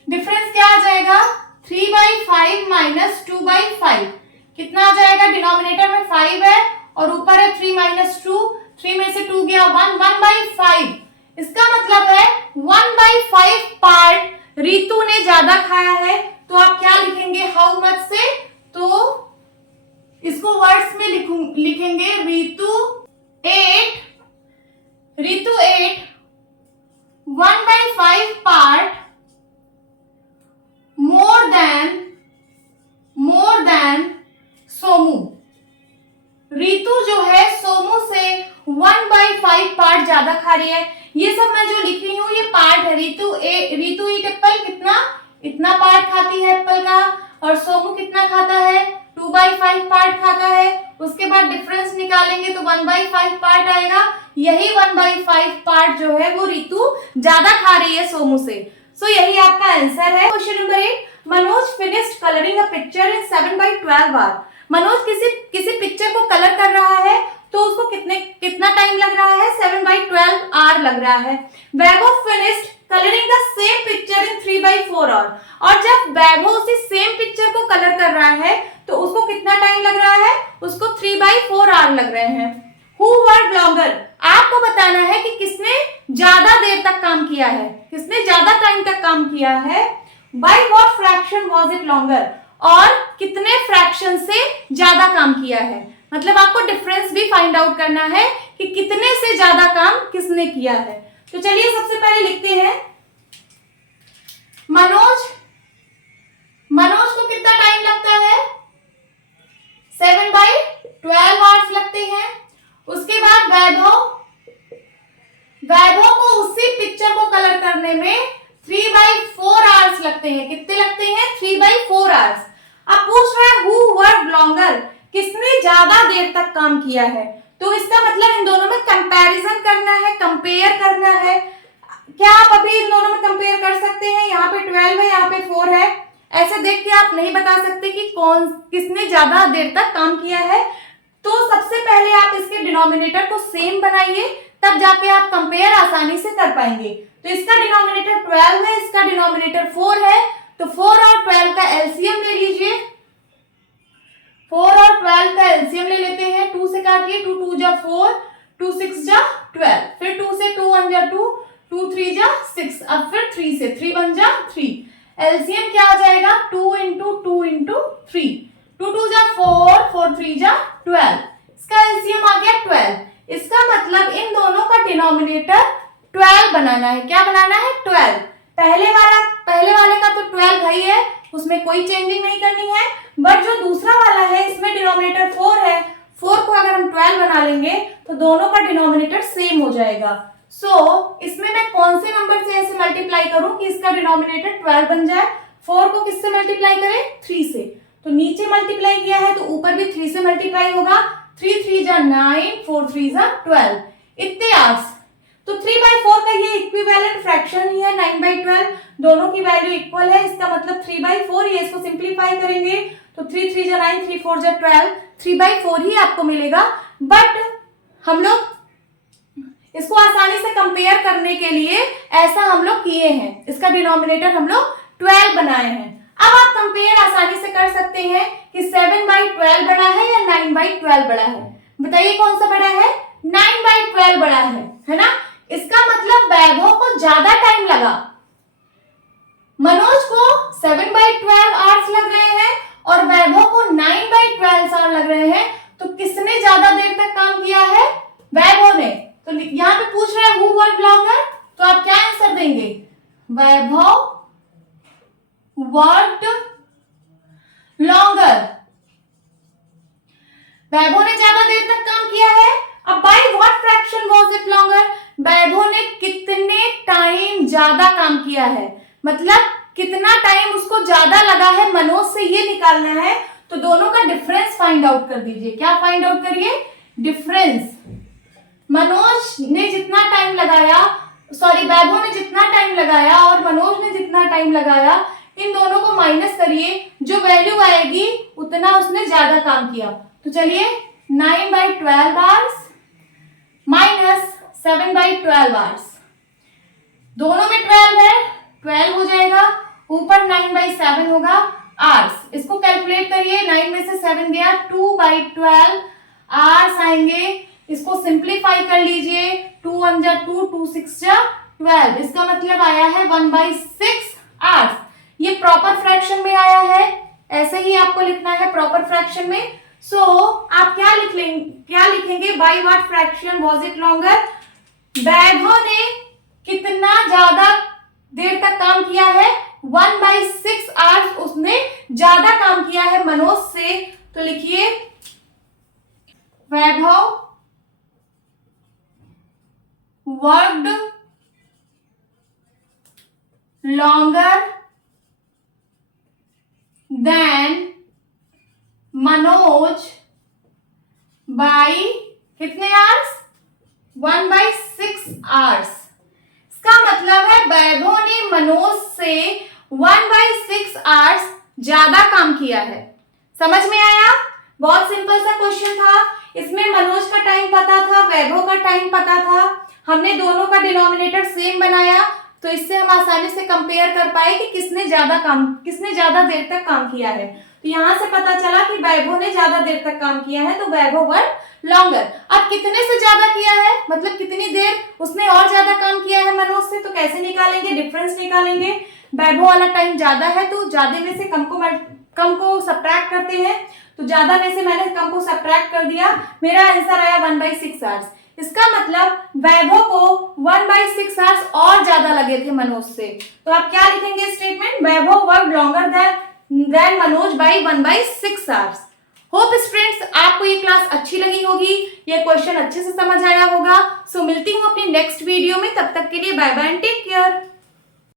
डिफरेंस क्या आ जाएगा, 3/5 - 2/5, कितना आ जाएगा, डिनोमिनेटर में 5 है और ऊपर है 3 - 2, 3 में से 2 गया 1, 1/5। इसका मतलब है 1/5 पार्ट रितु ने ज्यादा खाया है, तो आप क्या लिखेंगे हाउ मच से, तो इसको वर्ड्स में लिखेंगे Ritu 8 1/5 part more than Somu. Ritu जो है सोमू से 1/5 पार्ट ज्यादा खा रही है। ये सब मैं जो लिख रही हूँ ये पार्ट है। रितु ईट एप्पल कितना, इतना पार्ट खाती है एप्पल का, और सोमू कितना खाता है, 2/5 पार्ट खाता है। उसके बाद डिफरेंस निकालेंगे तो 1/5 पार्ट आएगा। यही 1/5 पार्ट जो है वो रितु ज्यादा खा रही है सोमू से। सो यही आपका आंसर है। Question number 8, Manoj finished colouring a picture in 7/12 hour. Manoj किसी पिक्चर को कलर कर रहा है तो उसको कितना टाइम लग रहा है, 7/12 आवर लग रहा है। Vaibhav finished colouring the same picture in 3/4 hour. और जब वैभव उसी सेम पिक्चर को कलर कर रहा है तो उसको कितना टाइम लग रहा है, उसको 3/4 आवर लग रहे हैं। Who worked longer? आपको बताना है कि किसने ज्यादा देर तक काम किया है, किसने ज्यादा टाइम तक काम किया है। By what fraction was it longer? और कितने फ्रैक्शन से ज्यादा काम किया है, मतलब आपको डिफरेंस भी फाइंड आउट करना है कि कितने से ज्यादा काम किसने किया है। तो चलिए सबसे पहले लिखते हैं मनोज को कितना टाइम लगता है, 7/12 आवर्स लगते हैं। उसके बाद वैभव को उसी पिक्चर को कलर करने में 3/4 आवर्स लगते हैं। कितने लगते हैं, 3/4 आवर्स। अब पूछ रहा है हु वर्कड लॉन्गर, किसने ज्यादा देर तक काम किया है, तो इसका मतलब इन दोनों में कंपैरिजन करना है, कंपेयर करना है। क्या आप अभी इन दोनों में कंपेयर कर सकते हैं, यहाँ पे 12 है, यहाँ पे 4 है, ऐसे देख के आप नहीं बता सकते कि किसने ज्यादा देर तक काम किया है। तो सबसे पहले आप इसके डिनोमिनेटर को सेम बनाइए, तब जाके आप कंपेयर आसानी से कर पाएंगे। तो इसका डिनोमिनेटर 12 है, इसका डिनोमिनेटर 4 है, तो 4 और 12 का एलसीएम ले लीजिए। 4 और 12 का एलसीएम ले लेते हैं, 2 से काटिए, 2 2 जा 4, 2 6 जा 12, फिर 2 से 2 1 जा 2, 2 3 जा 6, अब फिर 3 से 3 1 जा 3। एलसीएम क्या आ जाएगा 2 इंटू 2 इंटू 3, 2 2 जा 4, 4 3 जा 12, इसका एलसीएम आ गया 12। इसका मतलब इन दोनों का डिनोमिनेटर 12 बनाना है। क्या बनाना है 12। पहले वाले का तो 12 भाई है, उसमें कोई चेंजिंग नहीं करनी है, बट जो दूसरा वाला है इसमें डिनोमिनेटर 4 है, 4 को अगर हम 12 बना लेंगे तो दोनों का डिनोमिनेटर सेम हो जाएगा। इसमें मैं कौन से नंबर से ऐसे मल्टीप्लाई करूं कि इसका डिनोमिनेटर 12 बन जाए। 4 को किससे मल्टीप्लाई करें 3 से, तो नीचे मल्टीप्लाई किया है तो ऊपर भी 3 से मल्टीप्लाई होगा। 3 3 जा 9, 4 3 जा 12, इतने आवर्स। तो 3/4 का ये इक्विवेलेंट फ्रैक्शन ही है 9/12, दोनों की वैल्यू इक्वल है, इसका मतलब 3/4 ही है। इसको सिंप्लीफाई करेंगे तो 3 3 जा 9, 3 4 जा 12, 3/4 ही आपको मिलेगा। बट हम लोग इसको आसानी से कंपेयर करने के लिए ऐसा हम लोग किए हैं, इसका डिनोमिनेटर हम लोग 12 बनाए हैं। अब आप कंपेयर आसानी से कर सकते हैं कि 7/12 बड़ा है या 9/12 बड़ा है। बताइए कौन सा बड़ा है, 9/12 बड़ा है ना। इसका मतलब वैभव को ज्यादा टाइम लगा, मनोज को 7/12 आवर्स लग रहे हैं और वैभव को 9/12 आवर्स लग रहे हैं। तो किसने ज्यादा देर तक काम किया है, वैभव ने। तो यहाँ पे पूछ रहे हैं हु वर्कड लॉन्गर, तो आप क्या आंसर देंगे, वैभव वर्कड लॉन्गर, वैभव ने ज्यादा देर तक काम किया है। अब by what fraction was it longer, Vaibhav ने कितने टाइम ज्यादा काम किया है, मतलब कितना टाइम उसको ज्यादा लगा है मनोज से, ये निकालना है। तो दोनों का डिफरेंस फाइंड आउट कर दीजिए। क्या फाइंड आउट करिए, डिफरेंस। मनोज ने जितना टाइम लगाया, सॉरी वैभव ने जितना टाइम लगाया और मनोज ने जितना टाइम लगाया, इन दोनों को माइनस करिए, जो वैल्यू आएगी उतना उसने ज्यादा काम किया। तो चलिए 9/12 आवर्स माइनस 7/12 आवर्स, दोनों में 12 है, 12 हो जाएगा, ऊपर 9/7 होगा आवर्स। इसको कैलकुलेट करिए, 9 में से 7 गया, 2/12 आवर्स आएंगे। इसको सिंप्लीफाई कर लीजिए, 2 1 जा 2, 2 6 जा 12, इसका मतलब आया है 1/6 आवर्स। ये प्रॉपर फ्रैक्शन में आया है, ऐसे ही आपको लिखना है प्रॉपर फ्रैक्शन में। आप क्या लिखेंगे, by what fraction was it longer, Vaibhav ने कितना ज्यादा देर तक काम किया है, 1/6 आवर्स उसने ज्यादा काम किया है मनोज से। तो लिखिए Vaibhav worked longer than Manoj by कितने आवर्स, 1/6 आवर्स। इसका मतलब है वैभव ने मनोज से 1/6 आवर्स ज्यादा काम किया है। समझ में आया, बहुत सिंपल सा क्वेश्चन था। इसमें मनोज का टाइम पता था, वैभव का टाइम पता था, हमने दोनों का डिनोमिनेटर सेम बनाया, तो इससे हम आसानी से कंपेयर कर पाए कि किसने ज्यादा देर तक काम किया है। तो यहां से पता चला कि वैभव ने ज्यादा देर तक काम किया है, तो वैभव वर्कड लॉन्गर। अब कितने से ज्यादा किया है, मतलब कितनी देर उसने और ज्यादा काम किया है मनोज से, तो कैसे निकालेंगे, डिफरेंस निकालेंगे। वैभव वाला टाइम ज्यादा है तो ज्यादा में से कम को सब्ट्रैक्ट करते हैं, तो ज्यादा में से मैंने कम को सब्ट्रैक्ट कर दिया, मेरा आंसर आया 1/6 आवर्स। इसका मतलब वैभव को 1/6 आवर्स और ज्यादा लगे थे मनोज से। तो आप क्या लिखेंगे statement, Vaibhav worked longer than Manoj by 1/6 hours. Hope students आपको ये क्लास अच्छी लगी होगी, ये क्वेश्चन अच्छे से समझ आया होगा। सो मिलती हूँ अपनी नेक्स्ट वीडियो में, तब तक के लिए bye bye and take care.